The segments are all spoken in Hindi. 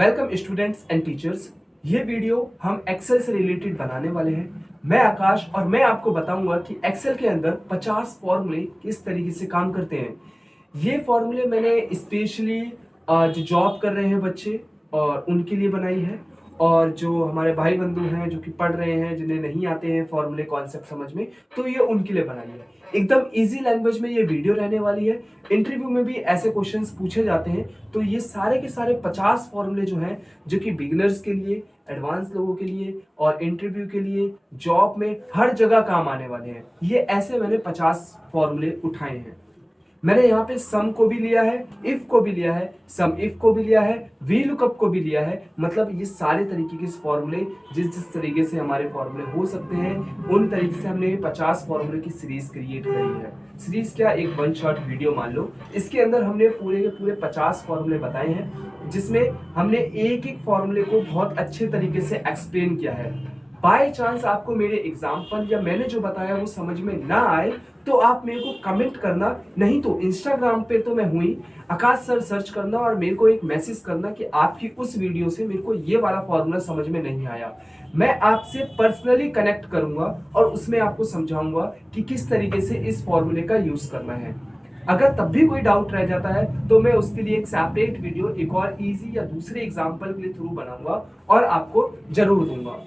Welcome students and teachers. ये वीडियो हम एक्सेल से रिलेटेड बनाने वाले हैं। मैं आकाश और मैं आपको बताऊंगा कि एक्सेल के अंदर 50 फॉर्मूले किस तरीके से काम करते हैं। ये फॉर्मूले मैंने स्पेशली जो जॉब कर रहे हैं बच्चे और उनके लिए बनाई है, और जो हमारे भाई बंधु हैं जो कि पढ़ रहे हैं, जिन्हें नहीं आते हैं फॉर्मूले कॉन्सेप्ट समझ में, तो ये उनके लिए बनाई है। एकदम इजी लैंग्वेज में ये वीडियो रहने वाली है। इंटरव्यू में भी ऐसे क्वेश्चंस पूछे जाते हैं, तो ये सारे के सारे 50 फॉर्मूले जो हैं, जो कि बिगिनर्स के लिए, एडवांस लोगों के लिए और इंटरव्यू के लिए, जॉब में हर जगह काम आने वाले हैं। ये ऐसे मैंने 50 फॉर्मूले उठाए हैं। मैंने यहाँ पे सम को भी लिया है, इफ को भी लिया है, सम इफ को भी लिया है, वी लुकअप को भी लिया है। मतलब ये सारे तरीके के फॉर्मूले जिस जिस तरीके से हमारे फॉर्मूले हो सकते हैं, उन तरीके से हमने 50 फॉर्मूले की सीरीज क्रिएट करी है। सीरीज क्या, एक वन शॉट वीडियो मान लो। इसके अंदर हमने पूरे के पूरे 50 फॉर्मूले बताए हैं, जिसमें हमने एक एक फॉर्मूले को बहुत अच्छे तरीके से एक्सप्लेन किया है। बाय चांस आपको मेरे एग्जाम्पल या मैंने जो बताया वो समझ में ना आए, तो आप मेरे को कमेंट करना, नहीं तो इंस्टाग्राम पे तो मैं हुई आकाश सर सर्च करना और मेरे को एक मैसेज करना कि आपकी उस वीडियो से मेरे को ये वाला फॉर्मूला समझ में नहीं आया। मैं आपसे पर्सनली कनेक्ट करूंगा और उसमें आपको समझाऊंगा कि किस तरीके से इस फॉर्मूले का यूज करना है। अगर तब भी कोई डाउट रह जाता है तो मैं उसके लिए एक सेपरेट वीडियो एक और इजी या दूसरे एग्जाम्पल के लिए थ्रू बनाऊंगा और आपको जरूर दूंगा।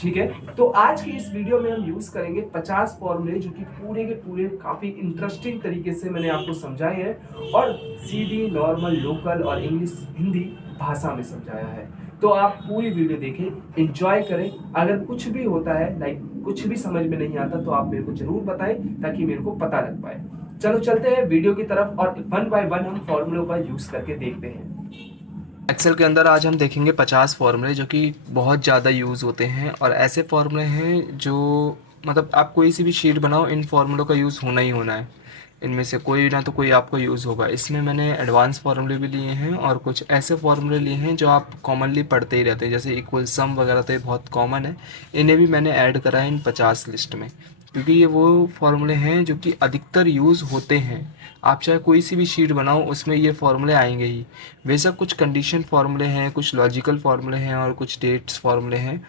ठीक है, तो आज की इस वीडियो में हम यूज करेंगे 50 फॉर्मूले, जो कि पूरे के पूरे काफी इंटरेस्टिंग तरीके से मैंने आपको समझाए हैं और सीधी नॉर्मल लोकल और इंग्लिश हिंदी भाषा में समझाया है। तो आप पूरी वीडियो देखें, एंजॉय करें। अगर कुछ भी होता है, लाइक कुछ भी समझ में नहीं आता, तो आप मेरे को जरूर बताएं ताकि मेरे को पता लग पाए। चलो चलते हैं वीडियो की तरफ और वन बाय वन हम फॉर्मूलों का यूज करके देखते हैं। एक्सेल के अंदर आज हम देखेंगे 50 फार्मूले जो कि बहुत ज़्यादा यूज़ होते हैं और ऐसे फार्मूले हैं जो मतलब आप कोई सी भी शीट बनाओ, इन फार्मूलों का यूज़ होना ही होना है। इनमें से कोई ना तो कोई आपको यूज़ होगा। इसमें मैंने एडवांस फार्मूले भी लिए हैं और कुछ ऐसे फार्मूले लिए हैं जो आप कॉमनली पढ़ते ही रहते हैं, जैसे इक्वल सम वगैरह, तो ये बहुत कॉमन है। इन्हें भी मैंने ऐड करा है इन 50 लिस्ट में, क्योंकि ये वो फार्मूले हैं जो कि अधिकतर यूज़ होते हैं। आप चाहे कोई सी भी शीट बनाओ, उसमें ये फार्मूले आएंगे ही। वैसे कुछ कंडीशन फार्मूले हैं, कुछ लॉजिकल फार्मूले हैं और कुछ डेट्स फार्मूले हैं,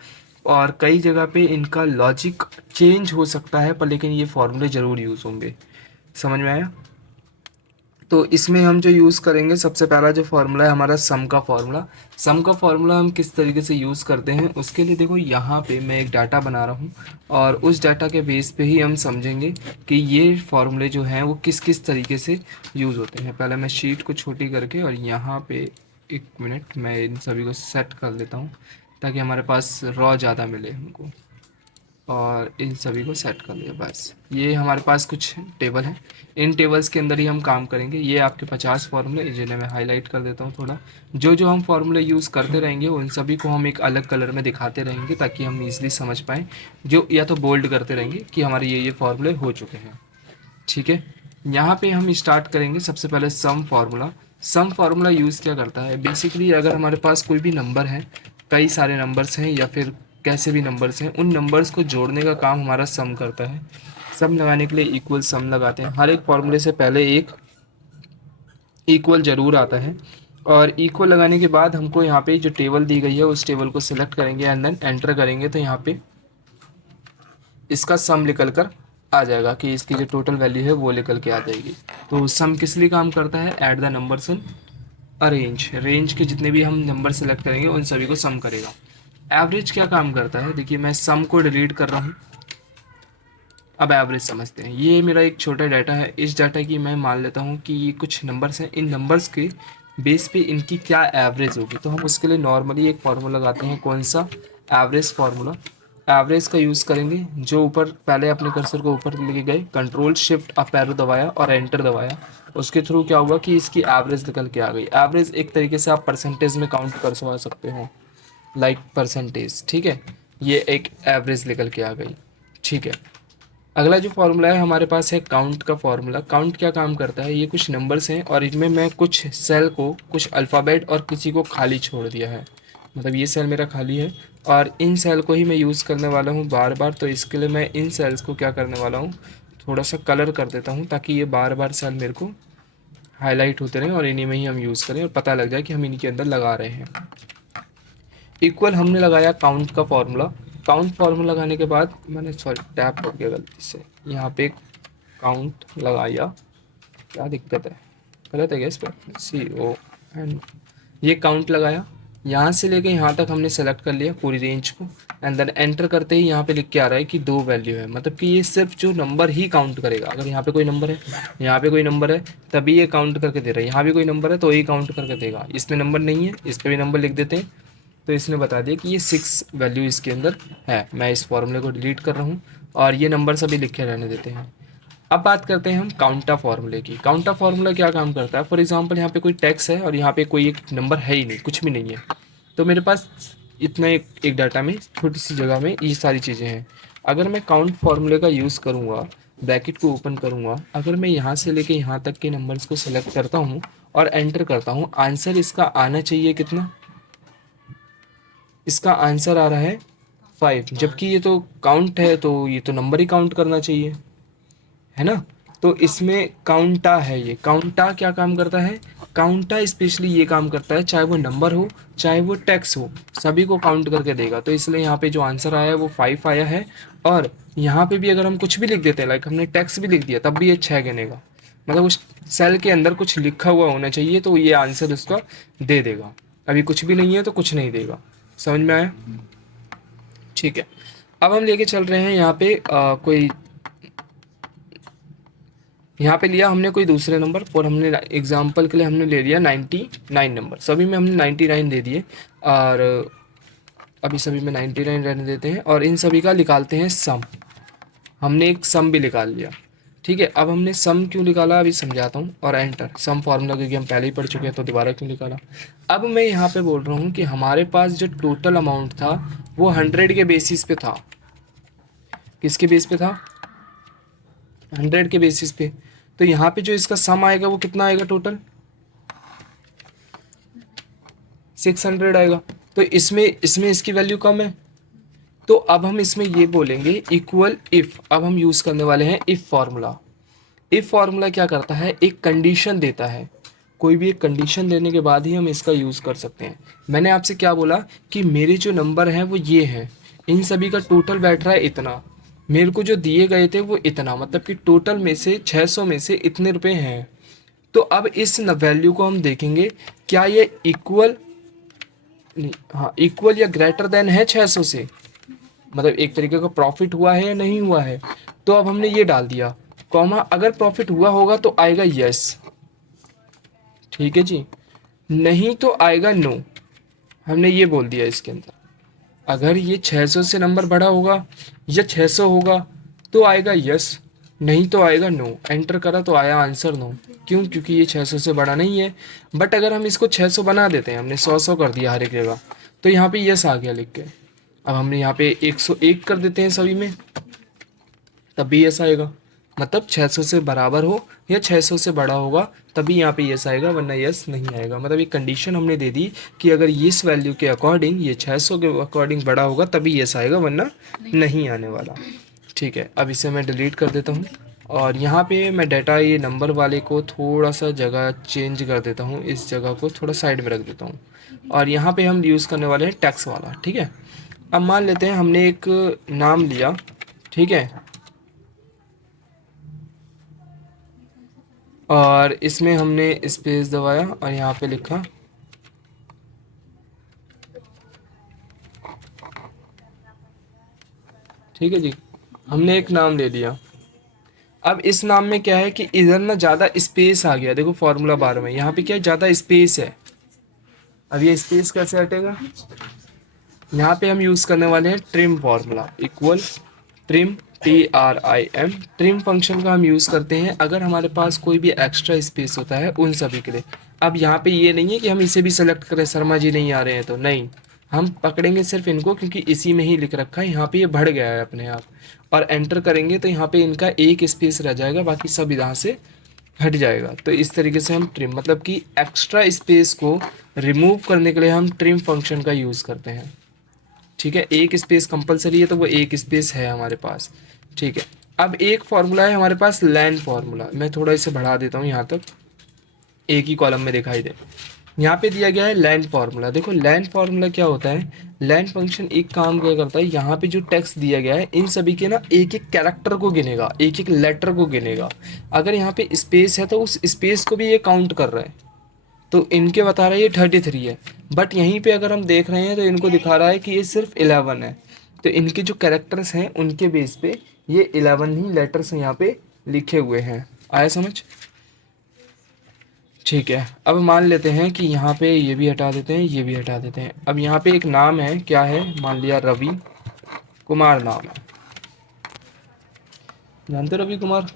और कई जगह पे इनका लॉजिक चेंज हो सकता है, पर लेकिन ये फार्मूले ज़रूर यूज़ होंगे। समझ में आया? तो इसमें हम जो यूज़ करेंगे, सबसे पहला जो फार्मूला है हमारा सम का फार्मूला। सम का फार्मूला हम किस तरीके से यूज़ करते हैं, उसके लिए देखो यहाँ पे मैं एक डाटा बना रहा हूँ और उस डाटा के बेस पे ही हम समझेंगे कि ये फार्मूले जो हैं वो किस किस तरीके से यूज़ होते हैं। पहले मैं शीट को छोटी करके और यहाँ पे एक मिनट मैं इन सभी को सेट कर देता हूँ ताकि हमारे पास रॉ ज़्यादा मिले हमको, और इन सभी को सेट कर लिया। बस ये हमारे पास कुछ टेबल हैं, इन टेबल्स के अंदर ही हम काम करेंगे। ये आपके 50 फार्मूले, जिन्हें मैं हाईलाइट कर देता हूँ थोड़ा। जो जो हम फार्मूले यूज़ करते रहेंगे उन सभी को हम एक अलग कलर में दिखाते रहेंगे ताकि हम ईजिली समझ पाएँ, जो या तो बोल्ड करते रहेंगे कि हमारे ये फार्मूले हो चुके हैं। ठीक है, यहाँ पे हम स्टार्ट करेंगे सबसे पहले सम फार्मूला। सम फार्मूला यूज़ क्या करता है, बेसिकली अगर हमारे पास कोई भी नंबर है, कई सारे नंबर्स हैं या फिर कैसे भी नंबर्स हैं, उन नंबर्स को जोड़ने का काम हमारा सम करता है। सम लगाने के लिए इक्वल सम लगाते हैं। हर एक फार्मूले से पहले एक इक्वल ज़रूर आता है, और इक्वल लगाने के बाद हमको यहाँ पे जो टेबल दी गई है उस टेबल को सिलेक्ट करेंगे एंड देन एंटर करेंगे, तो यहाँ पे इसका सम निकल कर आ जाएगा कि इसकी जो टोटल वैल्यू है वो निकल के आ जाएगी। तो सम किस लिए काम करता है, add the numbers in a range. Range के जितने भी हम नंबर सेलेक्ट करेंगे उन सभी को सम करेगा। एवरेज क्या काम करता है, देखिए मैं सम को डिलीट कर रहा हूँ, अब एवरेज समझते हैं। ये मेरा एक छोटा डाटा है, इस डाटा की मैं मान लेता हूँ कि ये कुछ नंबर्स हैं, इन नंबर्स के बेस पे इनकी क्या एवरेज होगी। तो हम उसके लिए नॉर्मली एक फार्मूला लगाते हैं, कौन सा, एवरेज फार्मूला। एवरेज का यूज़ करेंगे, जो ऊपर पहले अपने कर्सर को ऊपर लेके गए, कंट्रोल शिफ्ट अप एरो दबाया और एंटर दबाया, उसके थ्रू क्या हुआ कि इसकी एवरेज निकल के आ गई। एवरेज एक तरीके से आप परसेंटेज में काउंट कर सकते हो, लाइक परसेंटेज। ठीक है, ये एक एवरेज निकल के आ गई। ठीक है, अगला जो फार्मूला है हमारे पास है काउंट का फार्मूला। काउंट क्या काम करता है, ये कुछ नंबर्स हैं और इनमें मैं कुछ सेल को, कुछ अल्फ़ाबेट और किसी को खाली छोड़ दिया है। मतलब ये सेल मेरा खाली है और इन सेल को ही मैं यूज़ करने वाला हूँ बार बार। तो इसके लिए मैं इन सेल्स को क्या करने वाला हूँ, थोड़ा सा कलर कर देता हूँ ताकि ये बार बार सेल मेरे को हाईलाइट होते रहें और इन्हीं में ही हम यूज़ करें और पता लग जाए कि हम इनके अंदर लगा रहे हैं। इक्वल हमने लगाया काउंट का फॉर्मूला। काउंट फार्मूला लगाने के बाद मैंने टैप कर दिया गलती से, यहाँ पे काउंट लगाया, क्या दिक्कत है, गलत है क्या इस पर, CON, ये काउंट लगाया। यहाँ से लेके यहाँ तक हमने सेलेक्ट कर लिया पूरी रेंज को, एंड देन एंटर करते ही यहाँ पे लिख के आ रहा है कि 2 वैल्यू है, मतलब कि ये सिर्फ जो नंबर ही काउंट करेगा। अगर यहाँ पे कोई नंबर है, यहाँ पे कोई नंबर है, तभी ये काउंट करके दे रहा है। यहाँ भी कोई नंबर है तो ये काउंट करके देगा। इसमें नंबर नहीं है, इस पर भी नंबर लिख देते हैं, तो इसने बता दिया कि ये 6 वैल्यू इसके अंदर है। मैं इस फॉर्मूले को डिलीट कर रहा हूँ और ये नंबर सभी लिखे रहने देते हैं। अब बात करते हैं हम काउंटा फार्मूले की। काउंटा फार्मूला क्या काम करता है, फॉर एग्जांपल यहाँ पे कोई टेक्स्ट है और यहाँ पे कोई एक नंबर है ही नहीं, कुछ भी नहीं है, तो मेरे पास इतना एक डाटा में छोटी सी जगह में ये सारी चीज़ें हैं। अगर मैं काउंट फार्मूले का यूज़ करूँगा, ब्रैकेट को ओपन करूँगा, अगर मैं यहाँ से लेके यहाँ तक के नंबर्स को सेलेक्ट करता हूँ और एंटर करता हूँ, आंसर इसका आना चाहिए कितना, इसका आंसर आ रहा है 5, जबकि ये तो काउंट है तो ये तो नंबर ही काउंट करना चाहिए, है ना। तो इसमें काउंटा है, ये काउंटा क्या काम करता है, काउंटा स्पेशली ये काम करता है, चाहे वो नंबर हो चाहे वो टेक्स्ट हो, सभी को काउंट करके देगा। तो इसलिए यहाँ पे जो आंसर आया है वो 5 आया है। और यहाँ पे भी अगर हम कुछ भी लिख देते हैं, लाइक हमने टेक्स्ट भी लिख दिया, तब भी ये 6 गिनेगा, मतलब उस सेल के अंदर कुछ लिखा हुआ होना चाहिए, तो ये आंसर उसका दे देगा। अभी कुछ भी नहीं है तो कुछ नहीं देगा। समझ में आया, ठीक है। अब हम लेके चल रहे हैं यहाँ पे कोई, यहाँ पे लिया हमने कोई दूसरे नंबर, और हमने एग्जाम्पल के लिए हमने ले लिया 99 नंबर, सभी में हमने 99 दे दिए, और अभी सभी में 99 रहने देते हैं, और इन सभी का निकालते हैं सम। हमने एक सम भी निकाल लिया, ठीक है। अब हमने सम क्यों निकाला अभी समझाता हूँ, और एंटर, सम फॉर्मूला क्योंकि हम पहले ही पढ़ चुके हैं तो दोबारा क्यों निकाला। अब मैं यहाँ पे बोल रहा हूँ कि हमारे पास जो टोटल अमाउंट था वो 100 के बेसिस पे था। किसके बेस पे था, 100 के बेसिस पे। तो यहाँ पे जो इसका सम आएगा वो कितना आएगा, टोटल 600 आएगा। तो इसमें इसकी वैल्यू कम है, तो अब हम इसमें ये बोलेंगे इक्वल इफ। अब हम यूज करने वाले हैं इफ फार्मूला। इफ फार्मूला क्या करता है, एक कंडीशन देता है, कोई भी एक कंडीशन देने के बाद ही हम इसका यूज कर सकते हैं। मैंने आपसे क्या बोला कि मेरे जो नंबर हैं वो ये हैं, इन सभी का टोटल बैठ रहा है इतना, मेरे को जो दिए गए थे वो इतना, मतलब कि टोटल में से 600 में से इतने रुपए हैं। तो अब इस वैल्यू को हम देखेंगे, क्या ये इक्वल, हाँ इक्वल या ग्रेटर देन है 600 से, मतलब एक तरीके का प्रॉफिट हुआ है या नहीं हुआ है। तो अब हमने ये डाल दिया कॉमा, अगर प्रॉफिट हुआ होगा तो आएगा यस, ठीक है जी, नहीं तो आएगा नो। हमने ये बोल दिया इसके अंदर, अगर ये 600 से नंबर बड़ा होगा या 600 होगा तो आएगा यस, नहीं तो आएगा नो। एंटर करा तो आया आंसर नो, क्यों, क्योंकि ये 600 से बड़ा नहीं है। बट अगर हम इसको 600 बना देते हैं, हमने 100 कर दिया हर एक जगह, तो यहाँ पे यस आ गया लिख के। अब हमने यहाँ पे 101 कर देते हैं सभी में, तब भी यस आएगा, मतलब 600 से बराबर हो या 600 से बड़ा होगा तभी यहाँ पे यस आएगा, वरना यस नहीं आएगा। मतलब एक कंडीशन हमने दे दी कि अगर इस वैल्यू के अकॉर्डिंग, ये 600 के अकॉर्डिंग बड़ा होगा तभी यस आएगा, वरना नहीं आने वाला, ठीक है। अब इसे मैं डिलीट कर देता हूँ, और यहाँ पे मैं डाटा ये नंबर वाले को थोड़ा सा जगह चेंज कर देता हूँ, इस जगह को थोड़ा साइड में रख देता हूँ, और यहाँ पे हम यूज़ करने वाले हैं टैक्स वाला, ठीक है। अब मान लेते हैं हमने एक नाम लिया, ठीक है, और इसमें हमने स्पेस दबाया और यहाँ पे लिखा ठीक है जी, हमने एक नाम ले लिया। अब इस नाम में क्या है कि इधर ना ज़्यादा स्पेस आ गया, देखो फॉर्मूला बार में यहाँ पे क्या है, ज़्यादा स्पेस है। अब ये स्पेस कैसे हटेगा, यहाँ पे हम यूज़ करने वाले हैं trim formula, equal trim, TRIM, trim function का हम यूज़ करते हैं अगर हमारे पास कोई भी एक्स्ट्रा स्पेस होता है उन सभी के लिए। अब यहाँ पे ये नहीं है कि हम इसे भी सेलेक्ट करें, शर्मा जी नहीं आ रहे हैं तो नहीं, हम पकड़ेंगे सिर्फ इनको क्योंकि इसी में ही लिख रखा है, यहाँ पे ये बढ़ गया है अपने आप, और एंटर करेंगे तो यहाँ पे इनका एक स्पेस रह जाएगा, बाकी सब यहाँ से हट जाएगा। तो इस तरीके से हम ट्रिम, मतलब कि एक्स्ट्रा स्पेस को रिमूव करने के लिए हम ट्रिम फंक्शन का यूज़ करते हैं, ठीक है। एक स्पेस कंपलसरी है तो वो एक स्पेस है हमारे पास, ठीक है। अब एक फॉर्मूला है हमारे पास लैन फार्मूला, मैं थोड़ा इसे बढ़ा देता हूँ यहाँ तक, एक ही कॉलम में दिखाई दे। यहाँ पे दिया गया है लैंड फार्मूला। देखो लैंड फार्मूला क्या होता है, लैंड फंक्शन एक काम क्या करता है, यहाँ पे जो टेक्स्ट दिया गया है इन सभी के ना एक एक कैरेक्टर को गिनेगा, एक एक लेटर को गिनेगा। अगर यहाँ पे स्पेस है तो उस स्पेस को भी ये काउंट कर रहा है, तो इनके बता रहा है ये 33 है। बट यहीं पे अगर हम देख रहे हैं तो इनको दिखा रहा है कि ये सिर्फ 11 है। तो इनके जो कैरेक्टर्स हैं उनके बेस पे ये 11 ही लेटर्स यहाँ पे लिखे हुए हैं। आया समझ? ठीक है, अब मान लेते हैं कि यहाँ पे ये भी हटा देते हैं, ये भी हटा देते हैं। अब यहाँ पे एक नाम है, क्या है, मान लिया रवि कुमार नाम है, जानते हो रवि कुमार।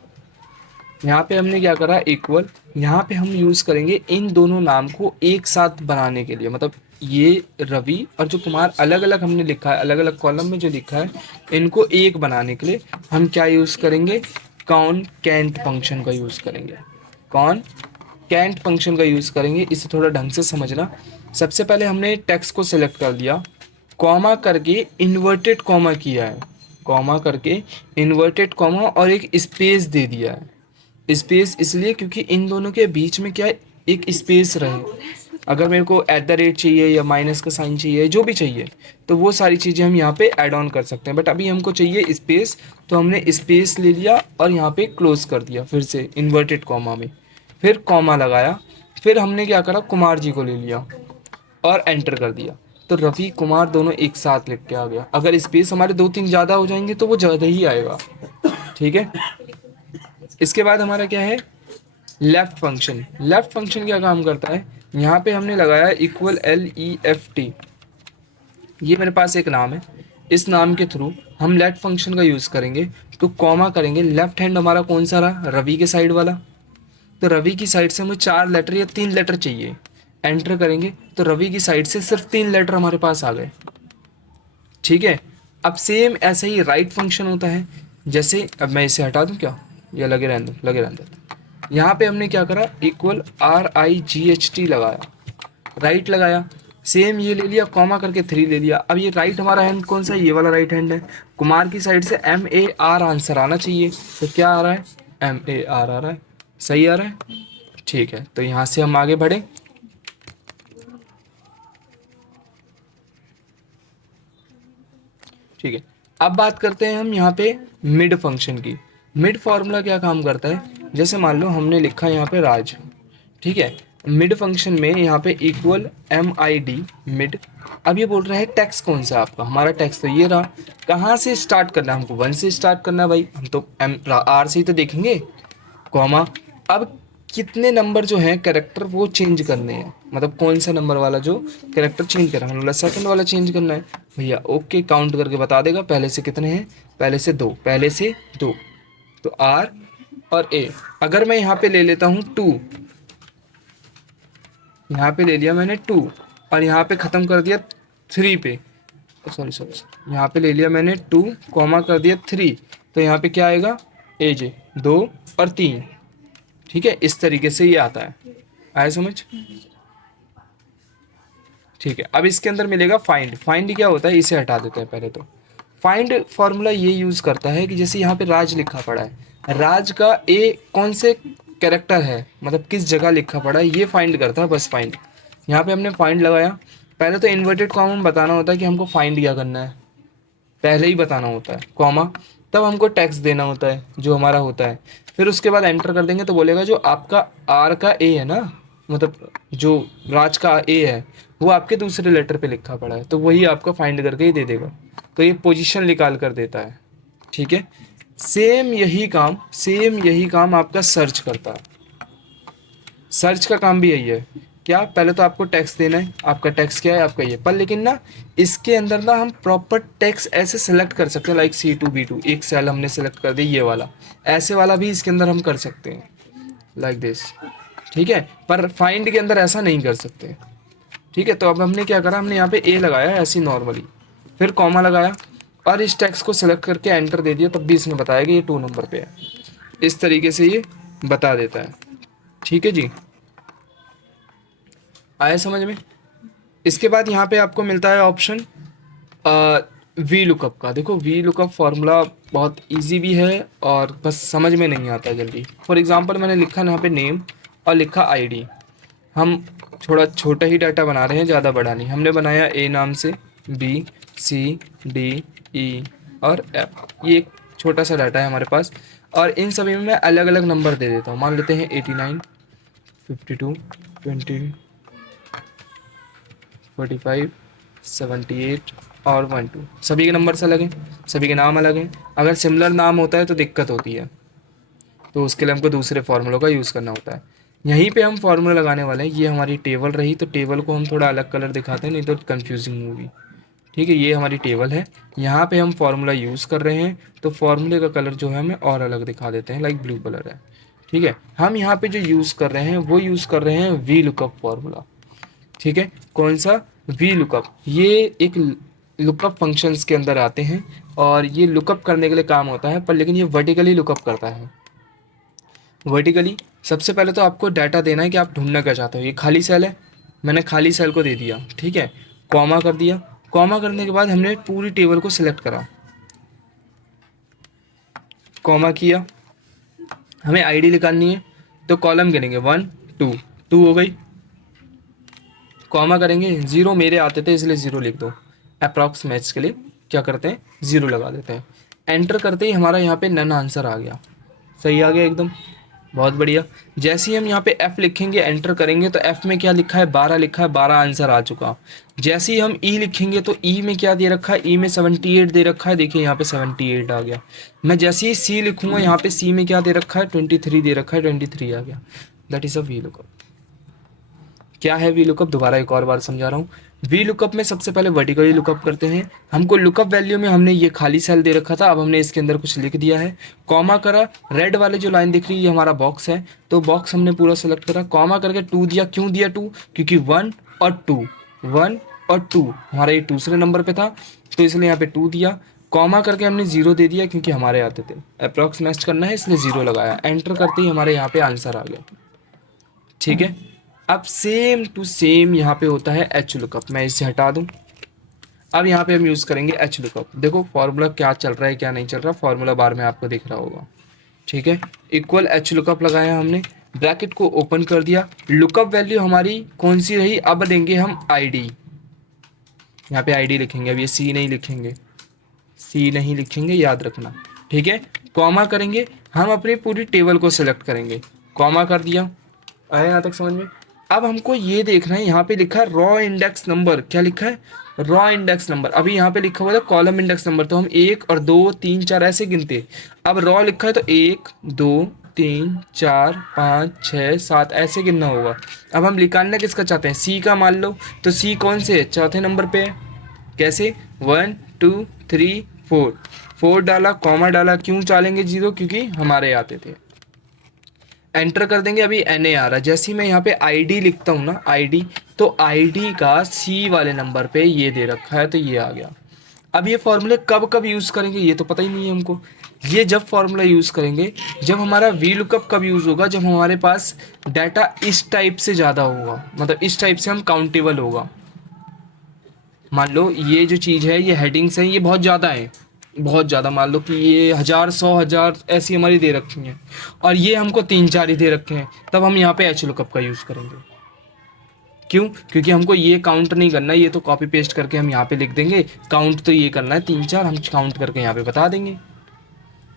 यहाँ पे हमने क्या करा, इक्वल, यहाँ पे हम यूज़ करेंगे इन दोनों नाम को एक साथ बनाने के लिए। मतलब ये रवि और जो कुमार अलग अलग हमने लिखा है, अलग अलग कॉलम में जो लिखा है, इनको एक बनाने के लिए हम क्या यूज़ करेंगे, कॉनकैट फंक्शन का यूज़ करेंगे। कॉनकैट फंक्शन का यूज़ करेंगे। इसे थोड़ा ढंग से समझना। सबसे पहले हमने टेक्स्ट को सिलेक्ट कर लिया, कॉमा करके इन्वर्टेड कॉमा किया है, कॉमा करके इन्वर्टेड कॉमा और एक स्पेस दे दिया है। स्पेस इसलिए क्योंकि इन दोनों के बीच में क्या है, एक स्पेस रहे। अगर मेरे को एट द रेट चाहिए या माइनस का साइन चाहिए, जो भी चाहिए, तो वो सारी चीज़ें हम यहाँ पे ऐड ऑन कर सकते हैं। बट अभी हमको चाहिए स्पेस, तो हमने स्पेस ले लिया और यहाँ पे क्लोज कर दिया फिर से इन्वर्टेड कॉमा में, फिर कॉमा लगाया, फिर हमने क्या करा, कुमार जी को ले लिया और एंटर कर दिया। तो रवि कुमार दोनों एक साथ लिख के आ गया। अगर स्पेस हमारे 2-3 ज़्यादा हो जाएंगे तो वो ज़्यादा ही आएगा। ठीक है, इसके बाद हमारा क्या है, लेफ्ट फंक्शन। लेफ्ट फंक्शन क्या काम करता है, यहाँ पे हमने लगाया इक्वल LEFT। ये मेरे पास एक नाम है, इस नाम के थ्रू हम लेफ्ट फंक्शन का यूज़ करेंगे। तो कॉमा करेंगे, लेफ्ट हैंड हमारा कौन सा रहा, रवि के साइड वाला। तो रवि की साइड से हमें 4 लेटर या 3 लेटर चाहिए, एंटर करेंगे तो रवि की साइड से सिर्फ 3 लेटर हमारे पास आ गए। ठीक है, अब सेम ऐसे ही राइट फंक्शन होता है। जैसे अब मैं इसे हटा दूं क्या, या लगे रहने दूं, लगे रहने दो। यहाँ पे हमने क्या करा, इक्वल RIGHT लगाया, राइट लगाया, सेम ये ले लिया, कॉमा करके 3 ले लिया। अब ये राइट हमारा हैंड कौन सा है, ये वाला राइट हैंड है। कुमार की साइड से MAR आंसर आना चाहिए, तो क्या आ रहा है, MAR आ रहा है। सही आ रहा है? ठीक है, तो यहाँ से हम आगे बढ़े। ठीक है, अब बात करते हैं हम यहाँ पे मिड फंक्शन की। मिड फार्मूला क्या काम करता है, जैसे मान लो हमने लिखा यहाँ पे राज, ठीक है, मिड फंक्शन में यहाँ पे इक्वल MID मिड। अब ये बोल रहा है टैक्स कौन सा है आपका, हमारा टैक्स तो ये रहा। कहाँ से स्टार्ट करना है हमको, 1 से स्टार्ट करना है भाई, हम तो R से ही तो देखेंगे, कॉमा। अब कितने नंबर जो हैं कैरेक्टर वो चेंज करने हैं, मतलब कौन सा नंबर वाला जो कैरेक्टर चेंज करना है, मतलब सेकंड वाला चेंज करना है भैया। ओके, काउंट करके बता देगा पहले से कितने हैं, पहले से 2, पहले से 2। तो R और A, अगर मैं यहाँ पे ले लेता हूँ 2, यहाँ पे ले लिया मैंने 2 और यहाँ पे ख़त्म कर दिया 3 पे, सॉरी यहाँ पे ले लिया मैंने 2 कॉमा कर दिया 3, तो यहाँ पे क्या आएगा, AJ 2 और 3। ठीक है, इस तरीके से ये आता है। आया समझ? ठीक है, अब इसके अंदर मिलेगा फाइंड। फाइंड क्या होता है, इसे हटा देते हैं पहले। तो फाइंड फार्मूला ये यूज़ करता है कि जैसे यहाँ पे राज लिखा पड़ा है, राज का ए कौन से कैरेक्टर है, मतलब किस जगह लिखा पड़ा है, ये फाइंड करता है, बस फाइंड। यहाँ पे हमने फाइंड लगाया, पहले तो इन्वर्टेड कॉमा में बताना होता है कि हमको फाइंड क्या करना है, पहले ही बताना होता है, कॉमा, तब हमको टैक्स देना होता है जो हमारा होता है। फिर उसके बाद एंटर कर देंगे तो बोलेगा जो आपका R का A है ना, मतलब जो राज का A है वो आपके दूसरे लेटर पे लिखा पड़ा है, तो वही आपका फाइंड करके ही दे देगा। तो ये पोजीशन निकाल कर देता है। ठीक है, सेम यही काम आपका सर्च करता है। सर्च का काम भी यही है, क्या, पहले तो आपको टैक्स देना है, आपका टैक्स क्या है, आपका ये पर, लेकिन ना इसके अंदर ना हम प्रॉपर टैक्स ऐसे सेलेक्ट कर सकते हैं, लाइक C2 B2, एक सेल हमने सेलेक्ट कर दी ये वाला, ऐसे वाला भी इसके अंदर हम कर सकते हैं, लाइक दिस। ठीक है, पर फाइंड के अंदर ऐसा नहीं कर सकते। ठीक है, तो अब हमने क्या करा, हमने यहाँ पे A लगाया ऐसी नॉर्मली, फिर कॉमा लगाया और इस टैक्स को सेलेक्ट करके एंटर दे दिया, तब भी इसने बताया कि ये 2 नंबर पे है। इस तरीके से ये बता देता है। ठीक है जी, आया समझ में? इसके बाद यहाँ पे आपको मिलता है ऑप्शन वी लुकअप का। देखो वी लुकअप फार्मूला बहुत इजी भी है और बस समझ में नहीं आता जल्दी। फॉर एग्जांपल मैंने लिखा यहाँ पे नेम और लिखा ID, हम थोड़ा छोटा ही डाटा बना रहे हैं, ज़्यादा बड़ा नहीं। हमने बनाया ए नाम से, बी, सी, डी, ई और एफ। ये एक छोटा सा डाटा है हमारे पास, और इन सभी में मैं अलग अलग नंबर दे देता हूँ। मान लेते हैं 89, 52, 20, 45, 78 और 12। सभी के नंबर अलग हैं, सभी के नाम अलग हैं। अगर सिमिलर नाम होता है तो दिक्कत होती है, तो उसके लिए हमको दूसरे फार्मूलों का यूज़ करना होता है। यहीं पे हम फार्मूला लगाने वाले हैं। ये हमारी टेबल रही, तो टेबल को हम थोड़ा अलग कलर दिखाते हैं, नहीं तो कन्फ्यूजिंग होगी। ठीक है, ये हमारी टेबल है, यहाँ पे हम फार्मूला यूज़ कर रहे हैं, तो फार्मूले का कलर जो है हमें और अलग दिखा देते हैं, लाइक ब्लू कलर है। ठीक है, हम यहाँ पे जो यूज़ कर रहे हैं वो यूज़ कर रहे हैं वी लुकअप फार्मूला। ठीक है, कौन सा? V lookup. ये एक लुकअप फंक्शंस के अंदर आते हैं, और ये लुकअप करने के लिए काम होता है, पर लेकिन ये वर्टिकली लुकअप करता है। वर्टिकली सबसे पहले तो आपको डाटा देना है कि आप ढूंढना क्या चाहते हो। ये खाली सेल है, मैंने खाली सेल को दे दिया। ठीक है, कॉमा कर दिया। कॉमा करने के बाद हमने पूरी टेबल को सिलेक्ट करा, कॉमा किया। हमें आईडी निकालनी है, तो कॉलम गिनेंगे 1 2, 2 हो गई। कॉमा करेंगे, 0 मेरे आते थे इसलिए 0 लिख दो। अप्रॉक्स मैच के लिए क्या करते हैं, 0 लगा देते हैं। एंटर करते ही हमारा यहाँ पे नन आंसर आ गया। सही आ गया एकदम, बहुत बढ़िया। जैसे ही हम यहाँ पे F लिखेंगे, एंटर करेंगे, तो F में क्या लिखा है, 12 लिखा है, 12 आंसर आ चुका। जैसे ही हम E लिखेंगे, तो E में क्या दे रखा है, E में 78 दे रखा है, देखिए यहाँ पे 78 आ गया। मैं जैसे ही C लिखूंगा, यहाँ पे C में क्या दे रखा है, 23 दे रखा है, 23 आ गया। That is a V lookup. क्या है वी लुकअप, दोबारा एक और बार समझा रहा हूँ। वी लुकअप में सबसे पहले वर्टिकली लुकअप करते हैं। हमको लुकअप वैल्यू में हमने ये खाली सेल दे रखा था, अब हमने इसके अंदर कुछ लिख दिया है, कॉमा करा। रेड वाले जो लाइन दिख रही है ये हमारा बॉक्स है, तो बॉक्स हमने पूरा सेलेक्ट करा, कॉमा करके 2 दिया। क्यों दिया 2? क्योंकि 1 और 2, 1 और 2 हमारा ये दूसरे नंबर पे था, तो इसलिए यहाँ पे 2 दिया। कॉमा करके हमने 0 दे दिया, क्योंकि हमारे आते थे। अप्रॉक्स मैच करना है इसलिए 0 लगाया। एंटर करते ही हमारे यहाँ पे आंसर आ गया। ठीक है, अब सेम टू सेम यहाँ पे होता है एच लुकअप। मैं इसे हटा दूँ। अब यहाँ पे हम यूज़ करेंगे एच लुकअप। देखो फॉर्मूला क्या चल रहा है क्या नहीं चल रहा, फॉर्मूला बार में आपको दिख रहा होगा। ठीक है, इक्वल एच लुकअप लगाया हमने, ब्रैकेट को ओपन कर दिया। लुकअप वैल्यू हमारी कौन सी रही, अब देंगे हम आईडी। यहाँ पे आईडी लिखेंगे, अब ये सी नहीं लिखेंगे, सी नहीं लिखेंगे, याद रखना। ठीक है, कॉमा करेंगे, हम अपनी पूरी टेबल को सिलेक्ट करेंगे, कॉमा कर दिया। आया यहाँ तक समझ में? अब हमको ये देखना है, यहाँ पे लिखा है रॉ इंडेक्स नंबर। क्या लिखा है, रॉ इंडेक्स नंबर। अभी यहाँ पे लिखा हुआ था कॉलम इंडेक्स नंबर, तो हम 1 और 2 3 4 ऐसे गिनते। अब रॉ लिखा है तो 1 2 3 4 5 6 7 ऐसे गिनना होगा। अब हम निकालना किसका चाहते हैं, सी का मान लो, तो सी कौन से है, चौथे नंबर पे है। कैसे, 1 2 3 4, 4 डाला, कॉमा डाला। क्यों डालेंगे 0, क्योंकि हमारे आते थे। एंटर कर देंगे, अभी NA आ रहा है। जैसे ही मैं यहाँ पे ID लिखता हूँ ना, ID, तो ID का C वाले नंबर पे ये दे रखा है, तो ये आ गया। अब ये फॉर्मूले कब कब यूज़ करेंगे ये तो पता ही नहीं है हमको। ये जब फॉर्मूला यूज़ करेंगे, जब हमारा वी लुकअप कब यूज़ होगा, जब हमारे पास डाटा इस टाइप से ज़्यादा होगा, मतलब इस टाइप से हम काउंटेबल होगा। मान लो ये जो चीज़ है, ये हेडिंग्स हैं, ये बहुत ज़्यादा है, बहुत ज़्यादा। मान लो कि ये 1000 100 1000 ऐसी हमारी दे रखी हैं, और ये हमको 3 4 ही दे रखे हैं, तब हम यहाँ पे एच लुकअप का यूज़ करेंगे। क्यों? क्योंकि हमको ये काउंट नहीं करना है, ये तो कॉपी पेस्ट करके हम यहाँ पे लिख देंगे। काउंट तो ये करना है 3 4, हम काउंट करके यहाँ पे बता देंगे।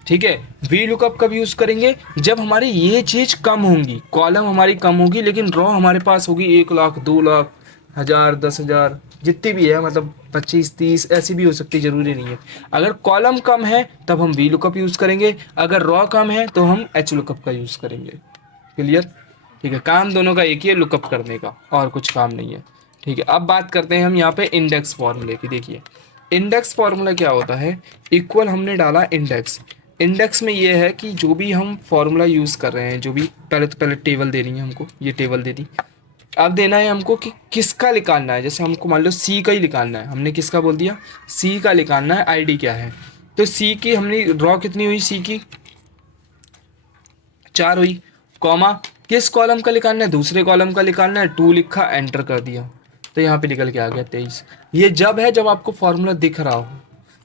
ठीक है, वी लुकअप कब यूज़ करेंगे, जब हमारी ये चीज़ कम होंगी, कॉलम हमारी कम होगी, लेकिन रॉ हमारे पास होगी 1 लाख 2 लाख 1000 10,000 जितनी भी है, मतलब 25 30 ऐसी भी हो सकती, ज़रूरी नहीं है। अगर कॉलम कम है तब हम वी लुकअप यूज़ करेंगे, अगर रॉ कम है तो हम एच लुकअप का यूज़ करेंगे। क्लियर? ठीक है, काम दोनों का एक ही है, लुकअप करने का, और कुछ काम नहीं है। ठीक है, अब बात करते हैं हम यहाँ पे इंडेक्स फॉर्मूले की। देखिए इंडेक्स फॉर्मूला क्या होता है, इक्वल हमने डाला इंडेक्स। इंडेक्स में ये है कि जो भी हम फॉर्मूला यूज़ कर रहे हैं, जो भी, पहले तो पहले टेबल देनी है हमको, ये टेबल दे दी। अब देना है हमको कि किसका निकालना है। जैसे हमको मान लो सी का ही निकालना है, हमने किसका बोल दिया, सी का निकालना है, आईडी क्या है। तो सी की हमने रॉ कितनी हुई, सी की 4 हुई, कॉमा किस कॉलम का निकालना है, दूसरे कॉलम का निकालना है, 2 लिखा, एंटर कर दिया, तो यहाँ पे निकल के आ गया 23। ये जब है जब आपको फॉर्मूला दिख रहा हो,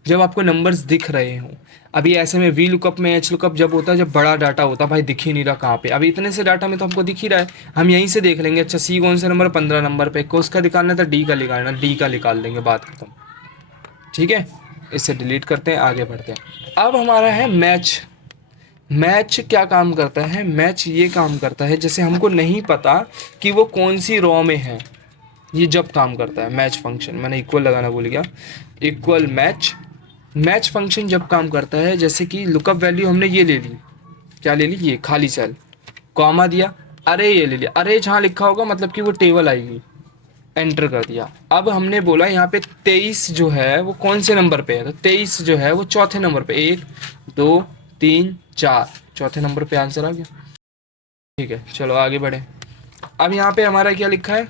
जब आपको नंबर्स दिख रहे हों। अभी ऐसे में वी लुकअप में एच लुकअप जब होता है, जब बड़ा डाटा होता है, भाई दिख ही नहीं रहा कहाँ पे। अभी इतने से डाटा में तो हमको दिख ही रहा है, हम यहीं से देख लेंगे। अच्छा सी कौन से नंबर, 15 नंबर पे, को उसका निकालना था, डी का निकालना, डी का निकाल देंगे, बात खत्म। ठीक है, इसे डिलीट करते हैं, आगे बढ़ते हैं। अब हमारा है मैच। मैच क्या काम करता है? मैच ये काम करता है, जैसे हमको नहीं पता कि वो कौन सी रॉ में है, ये जब काम करता है मैच फंक्शन। मैंने इक्वल लगाना भूल गया, इक्वल मैच। मैच फंक्शन जब काम करता है, जैसे कि लुकअप वैल्यू हमने ये ले ली, क्या ले ली, ये खाली सेल, कॉमा दिया, अरे ये ले लिया, अरे जहाँ लिखा होगा मतलब कि वो टेबल आएगी, एंटर कर दिया। अब हमने बोला यहाँ पे 23 जो है वो कौन से नंबर पे है, तो 23 जो है वो चौथे नंबर पे, 1 2 3 4, चौथे नंबर पे आंसर आ गया। ठीक है, चलो आगे बढ़े। अब यहाँ पे हमारा क्या लिखा है,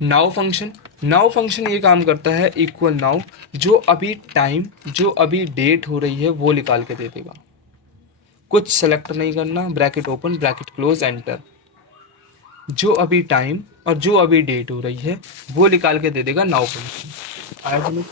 नाउ फंक्शन। नाउ फंक्शन ये काम करता है, इक्वल नाउ, जो अभी टाइम, जो अभी डेट हो रही है वो निकाल के दे देगा। कुछ सेलेक्ट नहीं करना, bracket open bracket close enter. जो अभी टाइम और जो अभी डेट हो रही है वो निकाल के दे देगा नाउ फंक्शन। आया समझ?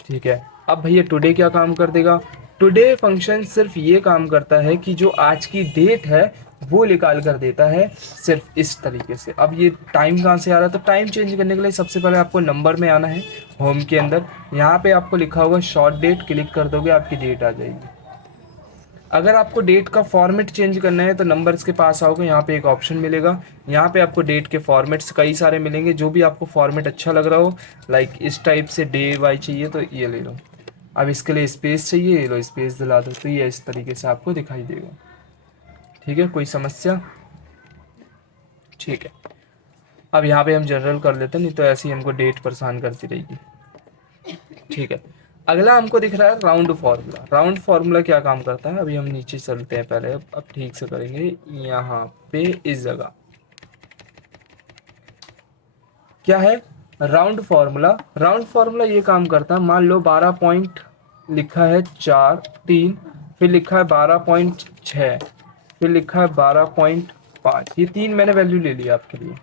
ठीक है। अब भैया टुडे क्या काम कर देगा? टुडे फंक्शन सिर्फ ये काम करता है कि जो आज की डेट है वो निकाल कर देता है, सिर्फ इस तरीके से। अब ये टाइम कहाँ से आ रहा है? तो टाइम चेंज करने के लिए सबसे पहले आपको नंबर में आना है, होम के अंदर। यहाँ पे आपको लिखा होगा शॉर्ट डेट, क्लिक कर दोगे आपकी डेट आ जाएगी। अगर आपको डेट का फॉर्मेट चेंज करना है तो नंबर्स के पास आओगे, यहाँ पे एक ऑप्शन मिलेगा, यहाँ पे आपको डेट के फॉर्मेट्स कई सारे मिलेंगे, जो भी आपको फॉर्मेट अच्छा लग रहा हो, लाइक इस टाइप से डे वाई चाहिए तो ये ले लो। अब इसके लिए स्पेस चाहिए, ये लो स्पेस दिला दो, तो ये इस तरीके से आपको दिखाई देगा। ठीक है, कोई समस्या? ठीक है। अब यहाँ पे हम जनरल कर लेते हैं, नहीं तो ऐसे ही हमको डेट परेशान करती रहेगी। ठीक है, अगला हमको दिख रहा है राउंड फार्मूला। राउंड फार्मूला क्या काम करता है? अभी हम नीचे चलते हैं पहले, अब ठीक से करेंगे। यहाँ पे इस जगह क्या है, राउंड फार्मूला। राउंड फार्मूला ये काम करता है, मान लो 12 पॉइंट लिखा है 4 3, फिर लिखा है 12.6, फिर लिखा है 12.5, ये 3 मैंने वैल्यू ले लिया आपके लिए।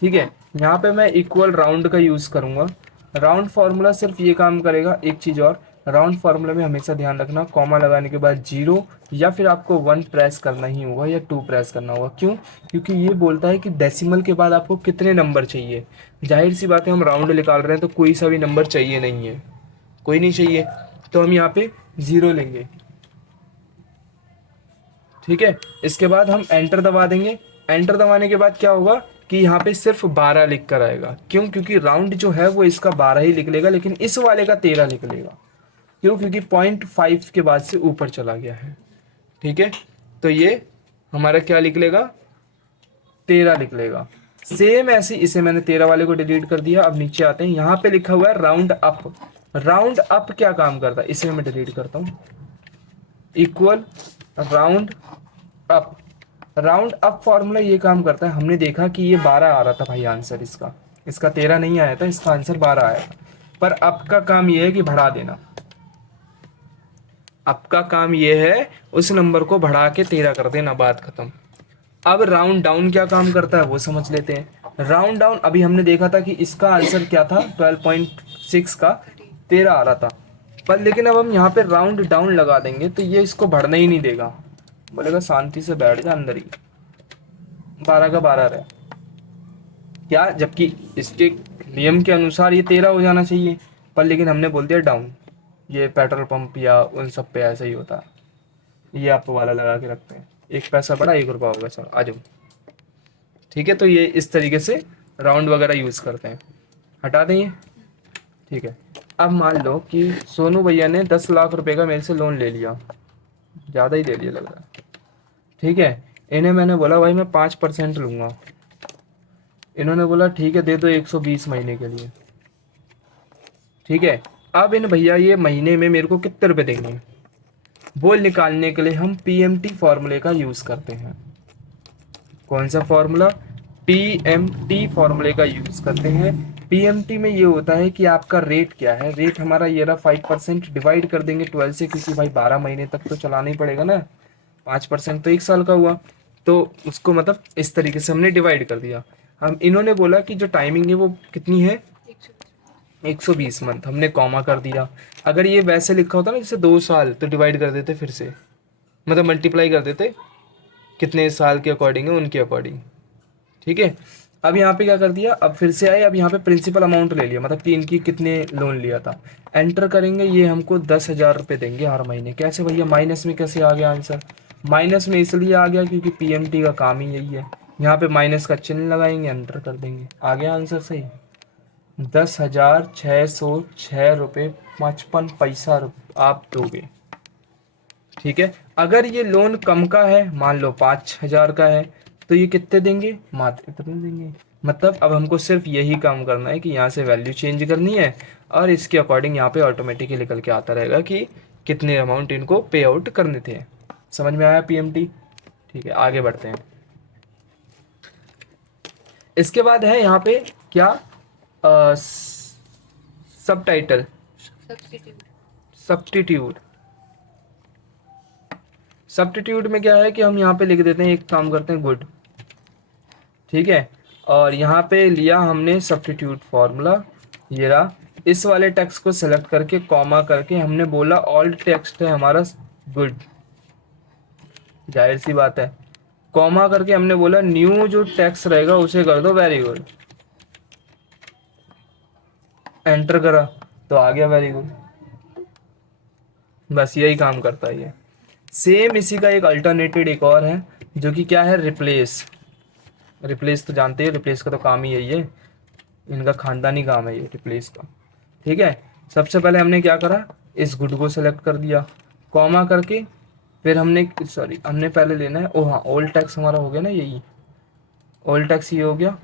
ठीक है, यहाँ पे मैं इक्वल राउंड का यूज़ करूँगा। राउंड फार्मूला सिर्फ ये काम करेगा, एक चीज़ और, राउंड फार्मूला में हमेशा ध्यान रखना, कॉमा लगाने के बाद 0 या फिर आपको 1 प्रेस करना ही होगा या 2 प्रेस करना होगा। क्यों? क्योंकि ये बोलता है कि डेसिमल के बाद आपको कितने नंबर चाहिए। जाहिर सी बात है, हम राउंड निकाल रहे हैं तो कोई सा भी नंबर चाहिए नहीं है, कोई नहीं चाहिए, तो हम यहाँ पे 0 लेंगे। ठीक है, इसके बाद हम एंटर दबा देंगे। एंटर दबाने के बाद क्या होगा कि यहाँ पे सिर्फ 12 लिख कर आएगा। क्यों? क्योंकि राउंड जो है वो इसका 12 ही लिख लेगा, लेकिन इस वाले का 13 लिख लेगा। क्यों? क्योंकि 0.5 के बाद से ऊपर चला गया है। ठीक है, तो ये हमारा क्या लिख लेगा, 13 लिख लेगा। सेम ऐसे इसे मैंने 13 वाले को डिलीट कर दिया। अब नीचे आते हैं, यहाँ पे लिखा हुआ है राउंड अप। राउंड अप क्या काम करता है? इसे मैं डिलीट करता हूँ, equal round up. Round up formula ये काम करता है, हमने देखा कि ये 12 आ रहा था भाई आंसर, इसका 13 नहीं आया था, इसका आंसर 12 आया था। पर अप का काम ये है कि बढ़ा देना। अप का काम ये है उस नंबर को बढ़ा के 13 कर देना, बात खत्म। अब राउंड डाउन क्या काम करता है वो समझ लेते हैं। राउंड डाउन, अभी हमने देखा था कि इसका आंसर क्या था, 12.6 का 13 आ रहा था, पर लेकिन अब हम यहाँ पे राउंड डाउन लगा देंगे तो ये इसको बढ़ना ही नहीं देगा, बोलेगा शांति से बैठ जा अंदर ही, 12 का 12 रहे क्या, जबकि इसके नियम के अनुसार ये 13 हो जाना चाहिए, पर लेकिन हमने बोल दिया डाउन। ये पेट्रोल पंप या उन सब पे ऐसा ही होता है, ये आप वाला लगा के रखते हैं, 1 पैसा बढ़ा 1 रुपया होगा, चलो आ जाओ। ठीक है, तो ये इस तरीके से राउंड वगैरह यूज़ करते हैं, हटा दें ये। ठीक है, अब मान लो कि सोनू भैया ने 10 लाख रुपए का मेरे से लोन ले लिया, ज़्यादा ही ले लिया लग रहा है। ठीक है, इन्हें मैंने बोला भाई मैं 5% लूँगा, इन्होंने बोला ठीक है दे दो 120 महीने के लिए। ठीक है, अब इन भैया ये महीने में मेरे को कितने रुपए देंगे वो निकालने के लिए हम पीएमटी फॉर्मूले का यूज़ करते हैं। कौन सा फॉर्मूला? पीएमटी फॉर्मूले का यूज़ करते हैं। पीएमटी में ये होता है कि आपका रेट क्या है। रेट हमारा ये रहा 5%, डिवाइड कर देंगे 12 से, क्योंकि भाई 12 महीने तक तो चलाना ही पड़ेगा ना, 5% तो 1 साल का हुआ, तो उसको मतलब इस तरीके से हमने डिवाइड कर दिया। हम इन्होंने बोला कि जो टाइमिंग है वो कितनी है, 120 मंथ हमने कॉमा कर दिया। अगर ये वैसे लिखा होता ना जैसे 2 साल, तो डिवाइड कर देते फिर से, मतलब मल्टीप्लाई कर देते कितने साल के अकॉर्डिंग है उनके अकॉर्डिंग। ठीक है, अब यहाँ पे क्या कर दिया, अब फिर से आए, अब यहाँ पे प्रिंसिपल अमाउंट ले लिया, मतलब कि इनकी कितने लोन लिया था, एंटर करेंगे। ये हमको 10,000 रुपये देंगे हर महीने। कैसे भैया, माइनस में कैसे आ गया आंसर? माइनस में इसलिए आ गया क्योंकि पीएमटी का काम ही यही है। यहाँ पे माइनस का चिन्ह लगाएंगे, एंटर कर देंगे, आ गया आंसर सही। 10,606 रुपये 55 पैसा आप दोगे। ठीक है, अगर ये लोन कम का है, मान लो 5,000 का है, तो ये कितने देंगे, मात्र इतने देंगे। मतलब अब हमको सिर्फ यही काम करना है कि यहाँ से वैल्यू चेंज करनी है, और इसके अकॉर्डिंग यहाँ पे ऑटोमेटिकली निकल के आता रहेगा कि कितने अमाउंट इनको पे आउट करने थे। समझ में आया पीएमटी? ठीक है, आगे बढ़ते हैं। इसके बाद है यहाँ पे क्या, सब टाइटल, सब्स्टिट्यूट। सब्स्टिट्यूट में क्या है कि हम यहाँ पे लिख देते हैं, एक काम करते हैं, गुड। ठीक है, और यहाँ पे लिया हमने सब्स्टिट्यूट फॉर्मूला, ये रहा। इस वाले टेक्स्ट को सेलेक्ट करके कॉमा करके हमने बोला ऑल्ड टेक्स्ट है हमारा गुड, जाहिर सी बात है। कॉमा करके हमने बोला न्यू जो टेक्स्ट रहेगा उसे कर दो वेरी गुड, एंटर करा तो आ गया वेरी गुड। बस यही काम करता है ये। सेम इसी का एक अल्टरनेटेड एक और है जो कि क्या है, रिप्लेस। रिप्लेस तो जानते हैं, रिप्लेस का तो काम ही यही है, इनका खानदानी काम है ये रिप्लेस का। ठीक है, सबसे पहले हमने क्या करा, इस गुड को सेलेक्ट कर दिया, कॉमा करके, फिर हमने हमने पहले लेना है, ओ हाँ, ओल्ड टैक्स हमारा हो गया ना, यही ओल्ड टैक्स ये हो गया।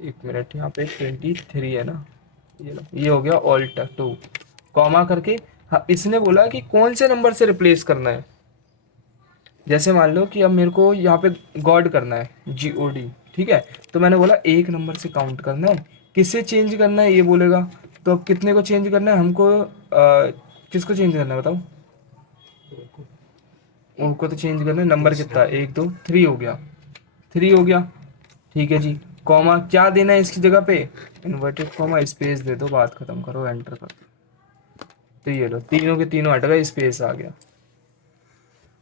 एक मिनट, यहाँ पे 23 है ना, ये लो, ये हो गया ओल्ड टैक्स 2, कॉमा करके। हाँ, इसने बोला कि कौन से नंबर से रिप्लेस करना है। जैसे मान लो कि अब मेरे को यहाँ पे गॉड करना है, GOD। ठीक है, तो मैंने बोला 1 नंबर से काउंट करना है, किसे चेंज करना है ये बोलेगा। तो अब कितने को चेंज करना है हमको, किसको चेंज करना है बताओ? उनको तो चेंज करना है, नंबर कितना, 1 2 3 हो गया, 3 हो गया। ठीक है जी, कॉमा क्या देना है इसकी जगह पे, इन्वर्टेड कॉमा, स्पेस दे दो, बात खत्म करो, एंटर कर दो। तो ये लो, तीनों के तीनों हट गए, स्पेस आ गया।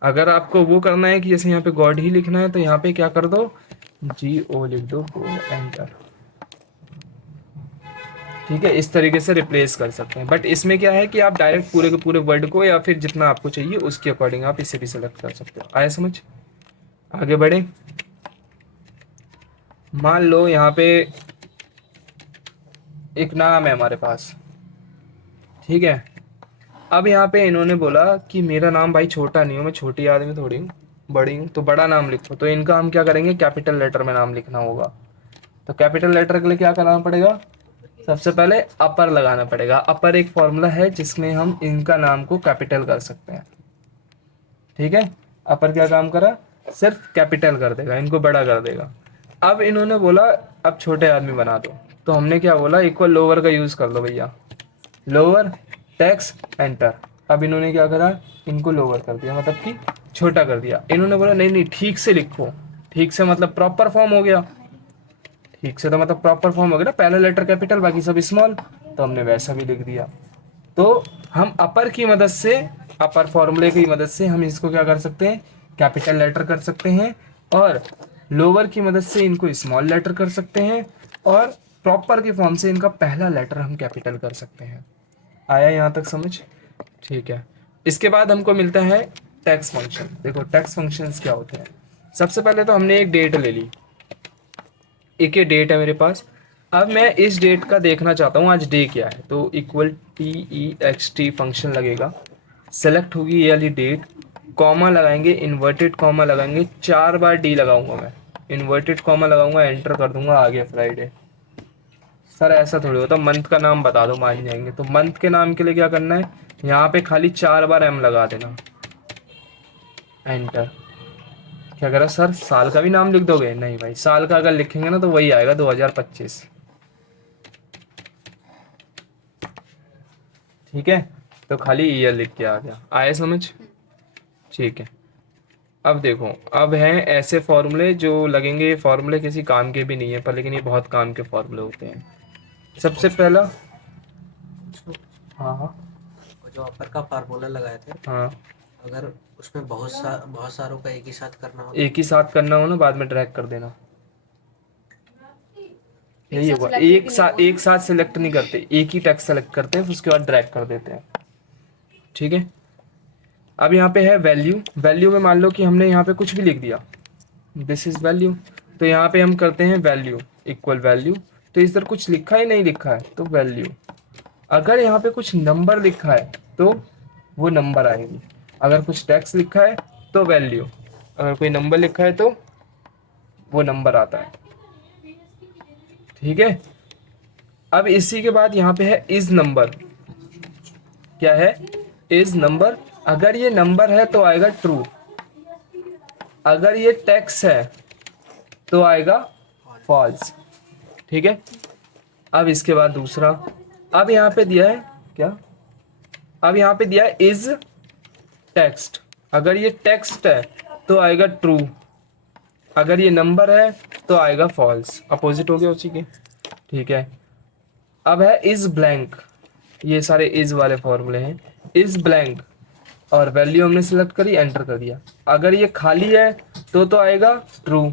अगर आपको वो करना है कि जैसे यहाँ पे गॉड ही लिखना है, तो यहाँ पे क्या कर दो, GO लिख दो, एंटर। ठीक है, इस तरीके से रिप्लेस कर सकते हैं। बट इसमें क्या है कि आप डायरेक्ट पूरे के पूरे वर्ड को या फिर जितना आपको चाहिए उसके अकॉर्डिंग आप इसे भी सेलेक्ट कर सकते हो। आया समझ? आगे बढ़े। मान लो यहाँ पे एक नाम है हमारे पास, ठीक है। अब यहाँ पे इन्होंने बोला कि मेरा नाम भाई छोटा नहीं हो, मैं छोटी आदमी थोड़ी हूँ, बड़ी हूँ, तो बड़ा नाम लिखो। तो इनका हम क्या करेंगे, कैपिटल लेटर में नाम लिखना होगा। तो कैपिटल लेटर के लिए क्या करना पड़ेगा, सबसे पहले अपर लगाना पड़ेगा। अपर एक फॉर्मूला है जिसमें हम इनका नाम को कैपिटल कर सकते हैं। ठीक है, अपर क्या काम करा, सिर्फ कैपिटल कर देगा, इनको बड़ा कर देगा। अब इन्होंने बोला अब छोटे आदमी बना दो, तो हमने क्या बोला, इक्वल लोअर का यूज कर लो भैया, लोअर टेक्स एंटर। अब इन्होंने क्या करा, इनको लोअर कर दिया, मतलब कि छोटा कर दिया। इन्होंने बोला नहीं नहीं ठीक से लिखो, ठीक से मतलब प्रॉपर फॉर्म हो गया। ठीक से तो मतलब प्रॉपर फॉर्म हो गया ना, पहला लेटर कैपिटल बाकी सब स्मॉल, तो हमने वैसा भी लिख दिया। तो हम अपर की मदद से, अपर फॉर्मूले की मदद से हम इसको क्या कर सकते हैं, कैपिटल लेटर कर सकते हैं, और लोअर की मदद से इनको स्मॉल लेटर कर सकते हैं, और प्रॉपर के फॉर्म से इनका पहला लेटर हम कैपिटल कर सकते हैं। आया यहाँ तक समझ? ठीक है, इसके बाद हमको मिलता है टैक्स फंक्शन। देखो टैक्स फंक्शंस क्या होते हैं। सबसे पहले तो हमने एक डेट ले ली, एक ये डेट है मेरे पास। अब मैं इस डेट का देखना चाहता हूँ आज डे क्या है, तो इक्वल TEXT फंक्शन लगेगा, सेलेक्ट होगी ये वाली डेट, कॉमा लगाएंगे, इन्वर्टेड कॉमा लगाएंगे, 4 बार डी लगाऊंगा मैं, इन्वर्टेड कॉमा लगाऊंगा, एंटर कर दूंगा, आ गया फ्राइडे। सर ऐसा थोड़ी होता, मंथ का नाम बता दो मान जाएंगे। तो मंथ के नाम के लिए क्या करना है, यहाँ पे खाली 4 बार M लगा देना, एंटर। क्या करा सर, साल का भी नाम लिख दोगे? नहीं भाई, साल का अगर लिखेंगे ना तो वही आएगा 2025। ठीक है, तो खाली ईयर लिख के आ गया। आए समझ? ठीक है, अब देखो, अब हैं ऐसे फॉर्मूले जो लगेंगे, ये फॉर्मूले किसी काम के भी नहीं है पर लेकिन ये बहुत काम के फॉर्मूले होते हैं। सबसे पहला हाँ हाँ और जो अपर का फार्मूला लगाए थे, हाँ। अगर उसमें बहुत सारों का एक ही साथ करना हो एक ही साथ करना हो ना, बाद में ड्रैग कर देना, यही साथ होगा। select एक भी नहीं साथ होगा। एक साथ सेलेक्ट नहीं करते, एक ही टेक्स्ट सेलेक्ट करते हैं, फिर उसके बाद ड्रैग कर देते हैं। ठीक है। अब यहाँ पे है वैल्यू। वैल्यू में मान लो कि हमने यहाँ पे कुछ भी लिख दिया, दिस इज वैल्यू, तो यहाँ पे हम करते हैं वैल्यू इक्वल वैल्यू। तो इस तरह कुछ लिखा है नहीं लिखा है तो वैल्यू। अगर यहाँ पे कुछ नंबर लिखा है तो वो नंबर आएगी, अगर कुछ टेक्स्ट लिखा है तो वैल्यू, अगर कोई नंबर लिखा है तो वो नंबर आता है। ठीक है। अब इसी के बाद यहाँ पे है इज नंबर। क्या है? Is number. अगर ये नंबर है तो आएगा ट्रू, अगर ये टेक्स्ट है तो आएगा फॉल्स। ठीक है। अब इसके बाद दूसरा, अब यहाँ पे दिया है क्या, अब यहाँ पे दिया है इज टेक्स्ट। अगर ये टेक्स्ट है तो आएगा ट्रू, अगर ये नंबर है तो आएगा फॉल्स। अपोजिट हो गया उसी के। ठीक है। अब है इज ब्लैंक। ये सारे इज वाले फॉर्मूले हैं। इज ब्लैंक और वैल्यू हमने सिलेक्ट करी, एंटर कर दिया। अगर ये खाली है तो आएगा ट्रू,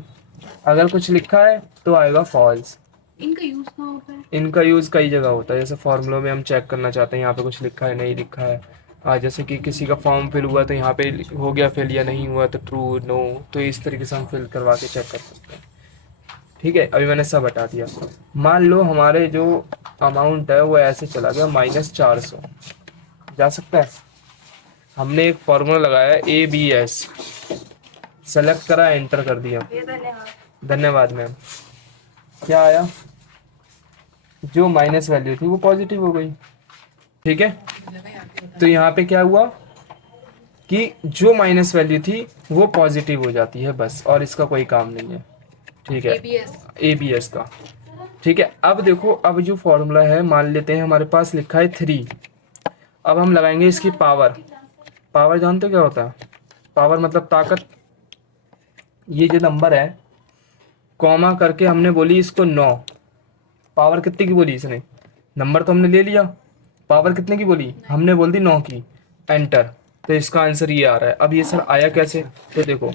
अगर कुछ लिखा है तो आएगा फॉल्स। इनका यूज कहाँ होता है? इनका यूज़ कई जगह होता है, जैसे फॉर्मूलों में हम चेक करना चाहते हैं यहाँ पे कुछ लिखा है नहीं लिखा है। जैसे कि किसी का फॉर्म फिल हुआ तो यहाँ पे हो गया फिल या नहीं हुआ तो ट्रू नो, तो इस तरीके से हम फिल करवा के चेक कर सकते हैं। ठीक है। अभी मैंने सब हटा दिया। मान लो हमारे जो अमाउंट है वो ऐसे चला गया -400, जा सकता है। हमने एक फॉर्मूला लगाया ABS, सेलेक्ट करा, एंटर कर दिया। धन्यवाद मैम। क्या आया? जो माइनस वैल्यू थी वो पॉजिटिव हो गई। ठीक है। तो यहाँ पे क्या हुआ कि जो माइनस वैल्यू थी वो पॉजिटिव हो जाती है बस, और इसका कोई काम नहीं है। ठीक है। ABS का। ठीक है। अब देखो, अब जो फॉर्मूला है, मान लेते हैं हमारे पास लिखा है 3। अब हम लगाएंगे इसकी पावर। पावर जानते हो क्या होता है? पावर मतलब ताकत। ये जो नंबर है, कॉमा करके हमने बोली इसको 9। पावर कितने की बोली इसने? नंबर तो हमने ले लिया, पावर कितने की बोली? हमने बोल दी 9 की। एंटर। तो इसका आंसर ये आ रहा है। अब ये सर आया कैसे? तो देखो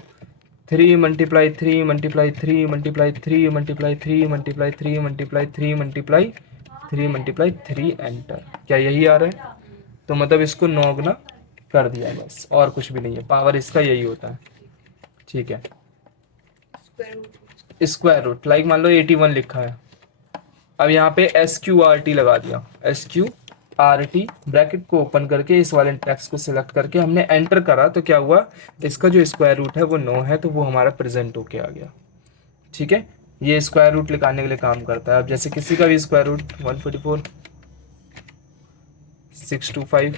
3 multiply 3 multiply 3 multiply 3 multiply 3 multiply 3 multiply 3 multiply 3 multiply 3 enter. क्या यही आ रहा है? तो मतलब इसको 9 गुना कर दिया बस, और कुछ भी नहीं है। पावर इसका यही होता है। ठीक है। स्क्वायर रूट, लाइक मान लो 81 लिखा है, अब यहाँ पे SQRT लगा दिया। SQRT ब्रैकेट को ओपन करके इस वाले टेक्स्ट को सिलेक्ट करके हमने एंटर करा, तो क्या हुआ? इसका जो स्क्वायर रूट है वो 9 है, तो वो हमारा प्रेजेंट होके आ गया। ठीक है। ये स्क्वायर रूट निकालने के लिए काम करता है। अब जैसे किसी का भी स्क्वायर रूट 144 625,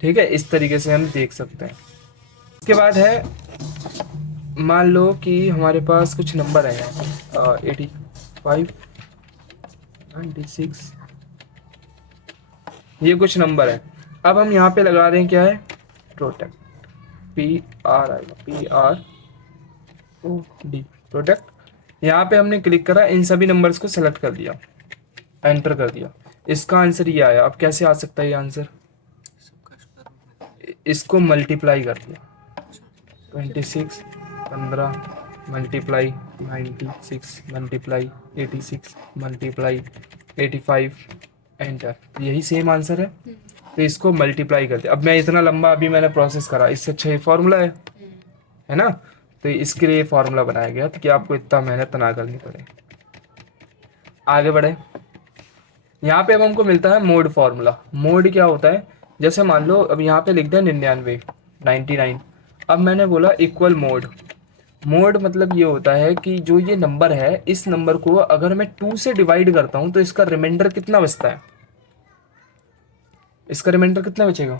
ठीक है, इस तरीके से हम देख सकते हैं। इसके बाद है, मान लो कि हमारे पास कुछ नंबर है 85 96, ये कुछ नंबर है। अब हम यहाँ पे लगा रहे हैं क्या है? Product, PROD, product. यहाँ पे हमने क्लिक करा, इन सभी नंबर्स को सेलेक्ट कर दिया, एंटर कर दिया। इसका आंसर ये आया। अब कैसे आ सकता है ये आंसर? इसको मल्टीप्लाई कर दिया, 26 15 मल्टीप्लाई 96 मल्टीप्लाई 86 मल्टीप्लाई 85 एंटर। यही सेम आंसर है। तो इसको मल्टीप्लाई कर दिया। अब मैं इतना लंबा अभी मैंने प्रोसेस करा, इससे अच्छा ये फॉर्मूला है ना? तो इसके लिए फॉर्मूला बनाया गया कि आपको इतना मेहनत ना करनी पड़े। आगे बढ़े। यहाँ पे अब हमको मिलता है मोड फॉर्मूला। मोड क्या होता है? जैसे मान लो अब यहाँ पे लिख दिया 99 99। अब मैंने बोला इक्वल मोड। मोड मतलब ये होता है कि जो ये नंबर है, इस नंबर को अगर मैं 2 से डिवाइड करता हूँ तो इसका रिमाइंडर कितना बचता है? इसका रिमाइंडर कितना बचेगा?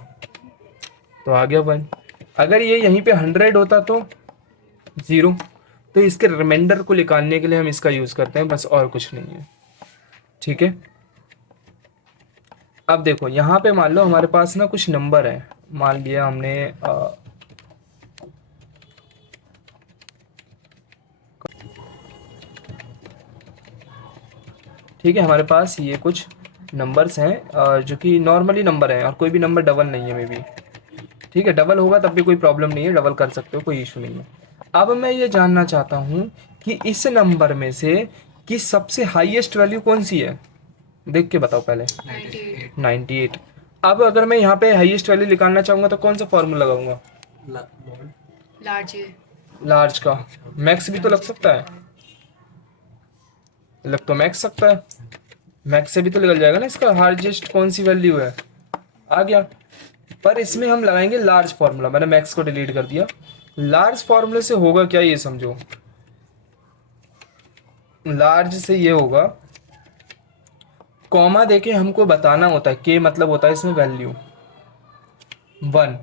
तो आ गया 1। अगर ये यहीं पे 100 होता तो 0। तो इसके रिमाइंडर को निकालने के लिए हम इसका यूज करते हैं, बस, और कुछ नहीं है। ठीक है। अब देखो यहाँ पे मान लो हमारे पास ना कुछ नंबर है। मान लिया हमने ठीक है, हमारे पास ये कुछ नंबर्स हैं जो कि नॉर्मली नंबर हैं और कोई भी नंबर डबल नहीं है मे बी। ठीक है, डबल होगा तब भी कोई प्रॉब्लम नहीं है, डबल कर सकते हो, कोई इशू नहीं है। अब मैं ये जानना चाहता हूँ कि इस नंबर में से कि सबसे हाईएस्ट वैल्यू कौन सी है, देख के बताओ पहले। 98। 98। अब अगर मैं यहाँ पे हाईएस्ट वैल्यू निकालना चाहूँगा तो कौन सा फॉर्मूला लगाऊंगा? लार्ज है। लार्ज का। मैक्स भी तो लग सकता है, लग तो मैक्स सकता है, मैक्स से भी तो निकल जाएगा ना इसका हाईएस्ट कौन सी वैल्यू है, आ गया। पर इसमें हम लगाएंगे लार्ज फार्मूला, मैंने मैक्स को डिलीट कर दिया। लार्ज फार्मूले से होगा क्या ये समझो, लार्ज से ये होगा, कॉमा देके हमको बताना होता है, के मतलब होता है इसमें वैल्यू 1।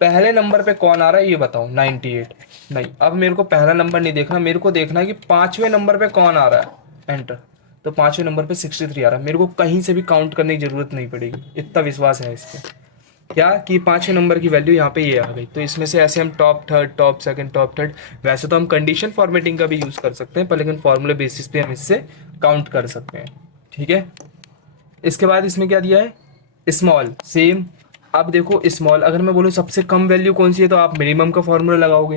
पहले नंबर पे कौन आ रहा है ये बताओ, 98। नहीं, अब मेरे को पहला नंबर नहीं देखना, मेरे को देखना है कि पांचवें नंबर पे कौन आ रहा है, एंटर। तो पांचवें नंबर पे 63 आ रहा है, मेरे को कहीं से भी काउंट करने की जरूरत नहीं पड़ेगी, इतना विश्वास है इस पे। क्या कि पांचवें नंबर की वैल्यू यहाँ पे ये आ गई, तो इसमें से ऐसे हम top third, top second, top third, वैसे तो हम कंडीशन फॉर्मेटिंग का भी यूज़ कर सकते हैं पर लेकिन फॉर्मूले बेसिस पे हम इससे काउंट कर सकते हैं। ठीक है, इसके बाद इसमें क्या दिया है, स्मॉल, सेम। अब देखो स्मॉल, अगर मैं बोलूँ सबसे कम वैल्यू कौन सी है तो आप मिनिमम का फॉर्मूला लगाओगे,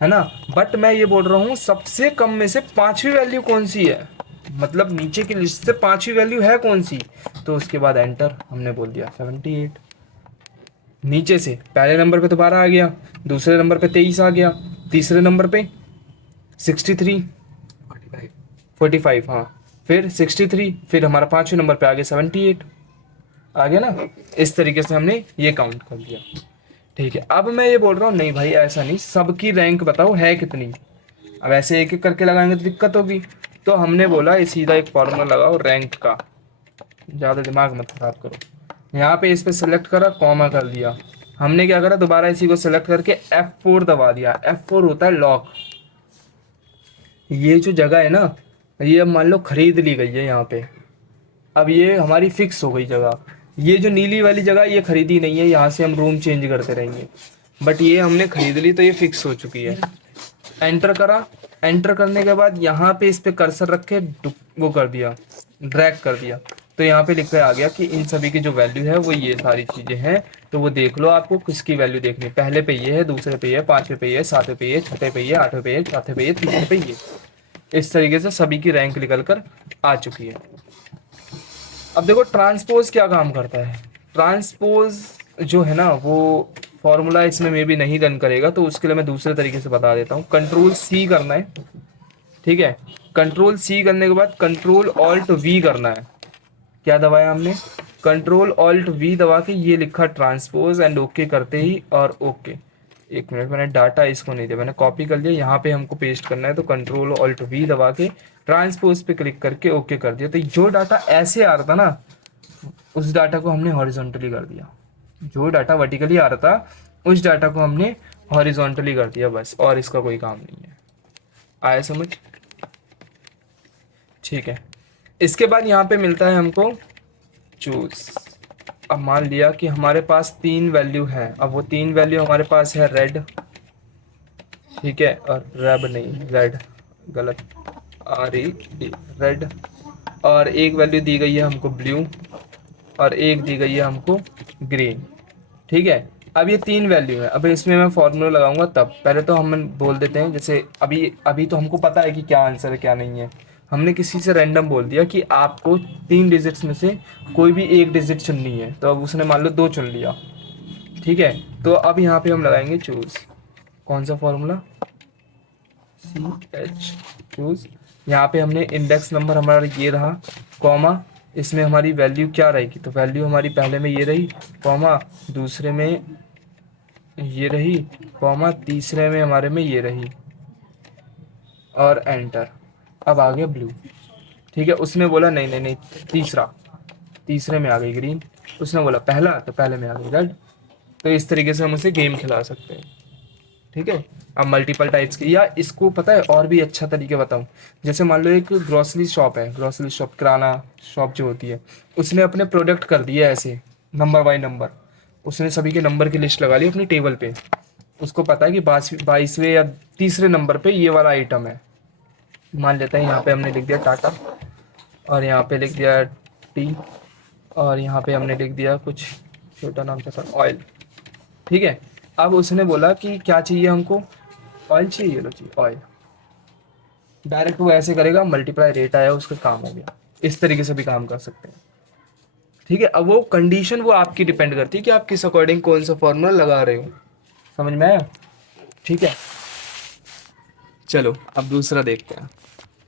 है ना। बट मैं ये बोल रहा हूँ सबसे कम में से पांचवी वैल्यू कौन सी है, मतलब नीचे की लिस्ट से पांचवी वैल्यू है कौन सी, तो उसके बाद एंटर हमने बोल दिया 78। नीचे से पहले नंबर पे तो 12 आ गया, दूसरे नंबर पे 23 आ गया, तीसरे नंबर पे 63, 45, हाँ, फिर 63, फिर हमारा पांचवें नंबर पे आ गया 78, आ गया ना। इस तरीके से हमने ये काउंट कर लिया। ठीक है, अब मैं ये बोल रहा हूँ नहीं भाई ऐसा नहीं, सबकी रैंक बताओ है कितनी। अब ऐसे एक एक करके लगाएंगे तो दिक्कत होगी, तो हमने बोला ये सीधा एक फॉर्मूला लगाओ रैंक का, ज़्यादा दिमाग मत खराब करो। यहाँ पे इस पे सेलेक्ट करा, कॉमा कर दिया, हमने क्या करा, दोबारा इसी को सेलेक्ट करके F4 दबा दिया। F4 होता है लॉक। ये जो जगह है ना, ये अब मान लो खरीद ली गई है यहाँ पे, अब ये हमारी फिक्स हो गई जगह। ये जो नीली वाली जगह ये खरीदी नहीं है, यहाँ से हम रूम चेंज करते रहेंगे, बट ये हमने खरीद ली तो ये फिक्स हो चुकी है। एंटर करा, एंटर करने के बाद यहाँ पे इस पे कर्सर रख के वो कर दिया, ड्रैग कर दिया, तो यहाँ पे लिख के आ गया कि इन सभी की जो वैल्यू है वो ये सारी चीज़ें हैं। तो वो देख लो आपको किसकी वैल्यू देखनी है, पहले पे ये है, दूसरे पे ये है, पांचवें पे ये है, सातवें पे ये, छठे पे ये, आठवें पे ये, चौथे पे ये, तीसरे पे ये। इस तरीके से सभी की रैंक निकल कर आ चुकी है। अब देखो ट्रांसपोज क्या काम करता है, ट्रांसपोज जो है ना वो फॉर्मूला इसमें मे भी नहीं रन करेगा, तो उसके लिए मैं दूसरे तरीके से बता देता हूँ। कंट्रोल सी करना है, ठीक है, कंट्रोल सी करने के बाद कंट्रोल ऑल्ट वी करना है। क्या दबाया हमने, कंट्रोल ऑल्ट वी दबा के ये लिखा ट्रांसपोज एंड ओके करते ही, और ओके, एक मिनट, मैंने डाटा इसको नहीं दिया, मैंने कॉपी कर लिया, यहाँ पे हमको पेस्ट करना है, तो कंट्रोल ऑल्ट वी दबा के ट्रांसपोज पे क्लिक करके ओके कर दिया। तो जो डाटा ऐसे आ रहा था ना, उस डाटा को हमने हॉरिजॉन्टली कर दिया, जो डाटा वर्टिकली आ रहा था उस डाटा को हमने हॉरिजॉन्टली कर दिया बस, और इसका कोई काम नहीं है। आया समझ? ठीक है, इसके बाद यहाँ पे मिलता है हमको चूज। अब मान लिया कि हमारे पास 3 वैल्यू है, अब वो 3 वैल्यू हमारे पास है रेड, ठीक है, और रेब नहीं, रेड, गलत, RED, रेड, और एक वैल्यू दी गई है हमको ब्लू, और एक दी गई है हमको ग्रीन। ठीक है, अब ये 3 वैल्यू है, अब इसमें मैं फॉर्मूला लगाऊंगा तब, पहले तो हम बोल देते हैं, जैसे अभी अभी तो हमको पता है कि क्या आंसर है क्या नहीं है, हमने किसी से रैंडम बोल दिया कि आपको 3 डिजिट्स में से कोई भी एक डिजिट चुननी है, तो अब उसने मान लो 2 चुन लिया। ठीक है, तो अब यहाँ पे हम लगाएंगे चूज, कौन सा फॉर्मूला, CH, चूज। यहाँ पे हमने इंडेक्स नंबर हमारा ये रहा, कॉमा, इसमें हमारी वैल्यू क्या रहेगी, तो वैल्यू हमारी पहले में ये रही, कॉमा, दूसरे में ये रही, कॉमा, तीसरे में हमारे में ये रही, और एंटर। अब आ गया ब्लू। ठीक है, उसने बोला नहीं नहीं नहीं, तीसरा, तीसरे में आ गई ग्रीन, उसने बोला पहला, तो पहले में आ गई रेड। तो इस तरीके से हम उसे गेम खिला सकते हैं। ठीक है, अब मल्टीपल टाइप्स की, या इसको पता है और भी अच्छा तरीके बताऊं, जैसे मान लो एक ग्रोसरी शॉप है, ग्रोसरी शॉप, किराना शॉप जो होती है, उसने अपने प्रोडक्ट कर दिए ऐसे नंबर बाय नंबर, उसने सभी के नंबर की लिस्ट लगा ली अपनी टेबल पे, उसको पता है कि 22वें या तीसरे नंबर पे ये वाला आइटम है। मान लेते हैं यहाँ पे हमने लिख दिया टाटा, और यहाँ पे लिख दिया टी, और यहाँ पे हमने लिख दिया कुछ छोटा नाम था सर, ऑयल। ठीक है, अब उसने बोला कि क्या चाहिए हमको, ऑयल चाहिए, ये लो चाहिए ऑयल। डायरेक्ट वो ऐसे करेगा, मल्टीप्लाई रेट आया, उसका काम हो गया। इस तरीके से भी काम कर सकते हैं। ठीक है, अब वो कंडीशन वो आपकी डिपेंड करती है कि आप किस अकॉर्डिंग कौन सा फॉर्मूला लगा रहे हो। समझ में आया? ठीक है, चलो अब दूसरा देखते हैं।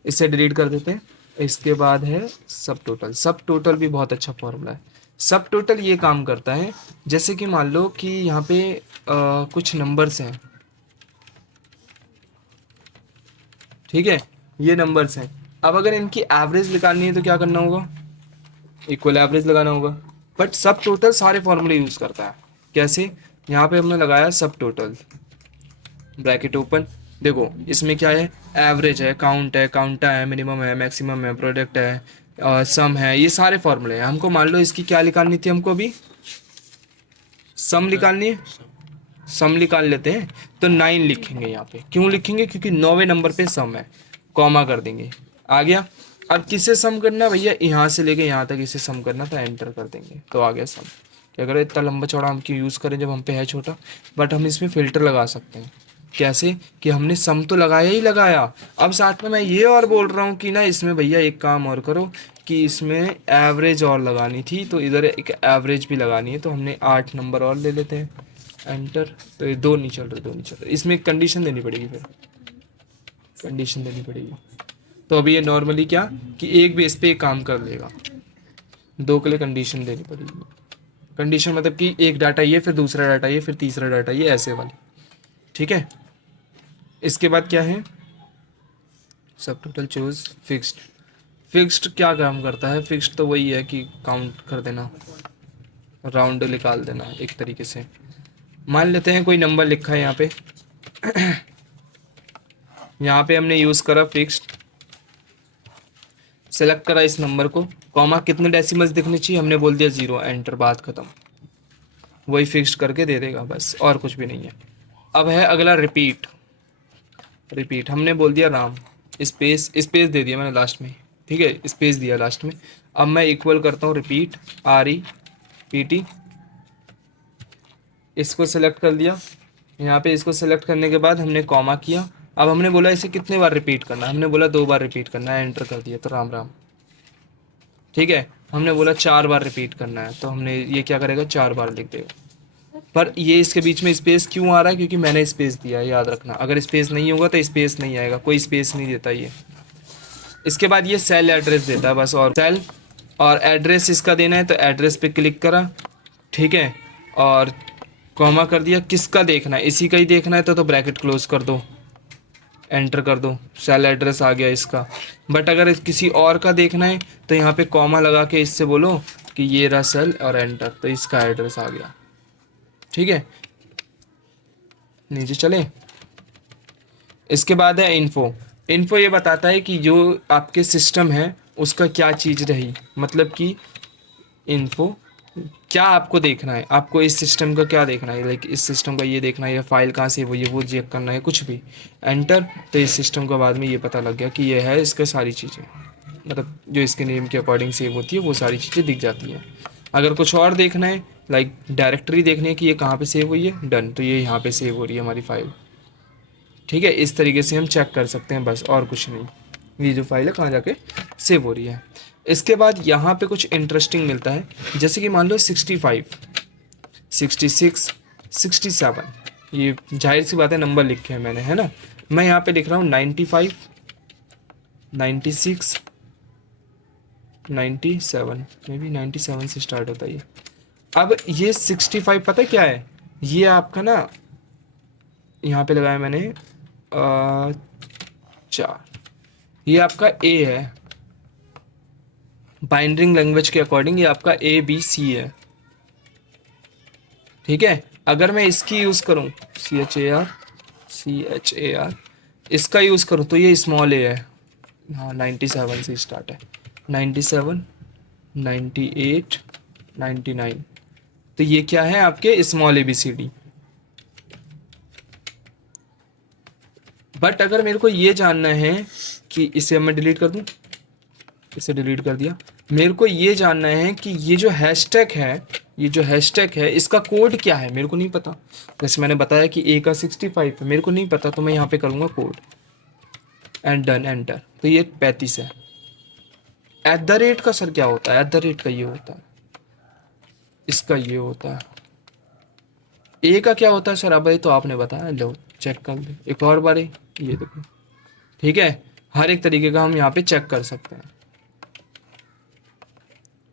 इसे डिलीट कर देते हैं। इसके बाद है सब टोटल। सब टोटल भी बहुत अच्छा फॉर्मूला है। सब टोटल ये काम करता है, जैसे कि मान लो कि यहाँ पे कुछ नंबर्स हैं। ठीक है, ये नंबर्स हैं। अब अगर इनकी एवरेज निकालनी है तो क्या करना होगा, इक्वल एवरेज लगाना होगा। बट सब टोटल सारे फॉर्मूले यूज़ करता है। कैसे, यहाँ पे हमने लगाया सब टोटल, ब्रैकेट ओपन। देखो इसमें क्या है, एवरेज है, काउंट है, काउंटा है, मिनिमम है, मैक्सिमम है, प्रोडक्ट है, और सम है, ये सारे फॉर्मूले हैं। हमको मान लो इसकी क्या निकालनी थी, हमको अभी सम निकालनी है। सम निकाल लेते हैं, तो 9 लिखेंगे यहाँ पे। क्यों लिखेंगे, क्योंकि 9वें नंबर पे सम है, कॉमा कर देंगे, आ गया। अब किसे सम करना है भैया, यहाँ से लेके यहाँ तक इसे सम करना था, एंटर कर देंगे तो आ गया सम। क्या करें, इतना लंबा चौड़ा हम क्यों यूज़ करें जब हम पे है छोटा। बट हम इसमें फ़िल्टर लगा सकते हैं। कैसे, कि हमने सम तो लगाया ही लगाया, अब साथ में मैं ये और बोल रहा हूँ कि ना इसमें भैया एक काम और करो कि इसमें एवरेज और लगानी थी, तो इधर एक एवरेज भी लगानी है, तो हमने 8 नंबर और ले लेते हैं, एंटर। तो ये 2 नहीं चल रहे, 2 नहीं चल रहे, इसमें कंडीशन देनी पड़ेगी, फिर कंडीशन देनी पड़ेगी। तो अभी ये नॉर्मली क्या कि एक बेस पे एक काम कर लेगा, 2 के लिए कंडीशन देनी पड़ेगी। कंडीशन मतलब कि एक डाटा ये, फिर दूसरा डाटा ये, फिर तीसरा डाटा ये, ऐसे वाली। ठीक है, इसके बाद क्या है, सब टोटल चूज फिक्स्ड। फिक्स्ड क्या काम करता है, फिक्स्ड तो वही है कि काउंट कर देना, राउंड निकाल देना एक तरीके से। मान लेते हैं कोई नंबर लिखा है यहाँ पे यहाँ पे हमने यूज़ करा फिक्स्ड, सेलेक्ट करा इस नंबर को, कॉमा कितने डेसिमल्स दिखने चाहिए, हमने बोल दिया 0, एंटर, बात खत्म। वही फिक्स्ड करके दे देगा बस, और कुछ भी नहीं है। अब है अगला रिपीट। रिपीट हमने बोल दिया राम, स्पेस, स्पेस दे दिया मैंने लास्ट में। ठीक है, स्पेस दिया लास्ट में। अब मैं इक्वल करता हूँ रिपीट, REPT, इसको सेलेक्ट कर लिया। यहाँ पे इसको सेलेक्ट करने के बाद हमने कॉमा किया। अब हमने बोला इसे कितने बार रिपीट करना है, हमने बोला 2 बार रिपीट करना है, एंटर कर दिया तो राम राम। ठीक है, हमने बोला 4 बार रिपीट करना है, तो हमने ये क्या करेगा, 4 बार लिख देगा। पर ये इसके बीच में स्पेस क्यों आ रहा है, क्योंकि मैंने स्पेस दिया है, याद रखना। अगर स्पेस नहीं होगा तो स्पेस नहीं आएगा, कोई स्पेस नहीं देता ये। इसके बाद ये सेल एड्रेस देता है बस, और सेल और एड्रेस इसका देना है, तो एड्रेस पे क्लिक करा। ठीक है, और कॉमा कर दिया। किसका देखना है, इसी का ही देखना है तो ब्रैकेट क्लोज कर दो, एंटर कर दो, सेल एड्रेस आ गया इसका। बट अगर किसी और का देखना है तो यहाँ पे कॉमा लगा के इससे बोलो कि ये रहा सेल, और एंटर, तो इसका एड्रेस आ गया। ठीक है, नीचे चले। इसके बाद है इन्फो। इन्फो ये बताता है कि जो आपके सिस्टम है उसका क्या चीज़ रही, मतलब कि इन्फो क्या आपको देखना है, आपको इस सिस्टम का क्या देखना है, लाइक इस सिस्टम का ये देखना है, या फाइल कहाँ से वो चेक करना है, कुछ भी, एंटर। तो इस सिस्टम का बाद में ये पता लग गया कि ये है, इसका सारी चीज़ें, मतलब जो इसके नेम के अकॉर्डिंग सेव होती है वो सारी चीज़ें दिख जाती हैं। अगर कुछ और देखना है, लाइक डायरेक्टरी देखनी है कि ये कहाँ पे सेव हुई है, डन, तो ये यहाँ पे सेव हो रही है हमारी फाइल। ठीक है, इस तरीके से हम चेक कर सकते हैं बस, और कुछ नहीं। ये जो फाइल है कहाँ जाके सेव हो रही है। इसके बाद यहाँ पे कुछ इंटरेस्टिंग मिलता है, जैसे कि मान लो 65, 66, 67, ये जाहिर सी बात है नंबर लिखे हैं मैंने, है ना। मैं यहाँ पे लिख रहा हूँ 95, 96, 97, मे बी 97 से स्टार्ट होता है ये। अब ये 65 पता है क्या है, ये आपका ना यहाँ पे लगाया मैंने 4, ये आपका A है, बाइंडिंग लैंग्वेज के अकॉर्डिंग ये आपका ABC है। ठीक है, अगर मैं इसकी यूज़ करूँ CHAR, इसका यूज़ करूँ तो ये स्मॉल a है। हाँ, 97 से स्टार्ट है, 97, 98, 99, तो ये क्या है आपके स्मॉल ABCD। बट अगर मेरे को ये जानना है कि इसे मैं डिलीट कर दूं, इसे डिलीट कर दिया, मेरे को ये जानना है कि ये जो हैशटैग है, ये जो हैशटैग है इसका कोड क्या है, मेरे को नहीं पता। जैसे मैंने बताया कि ए का 65 है, मेरे को नहीं पता, तो मैं यहाँ पे करूँगा कोड एंड डन एंटर, तो ये 35 है। एट द रेट का सर क्या होता है? एट द रेट का ये होता है, इसका ये होता है। ए का क्या होता है सर? अब ये तो आपने बताया, लो चेक कर दे एक और बार, ये देखो, ठीक है। हर एक तरीके का हम यहाँ पे चेक कर सकते हैं।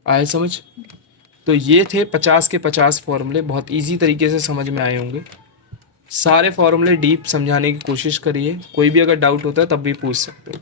आए समझ? तो ये थे 50 के 50 फॉर्मूले, बहुत इजी तरीके से समझ में आए होंगे। सारे फॉर्मूले डीप समझाने की कोशिश करिए, कोई भी अगर डाउट होता है तब भी पूछ सकते हो।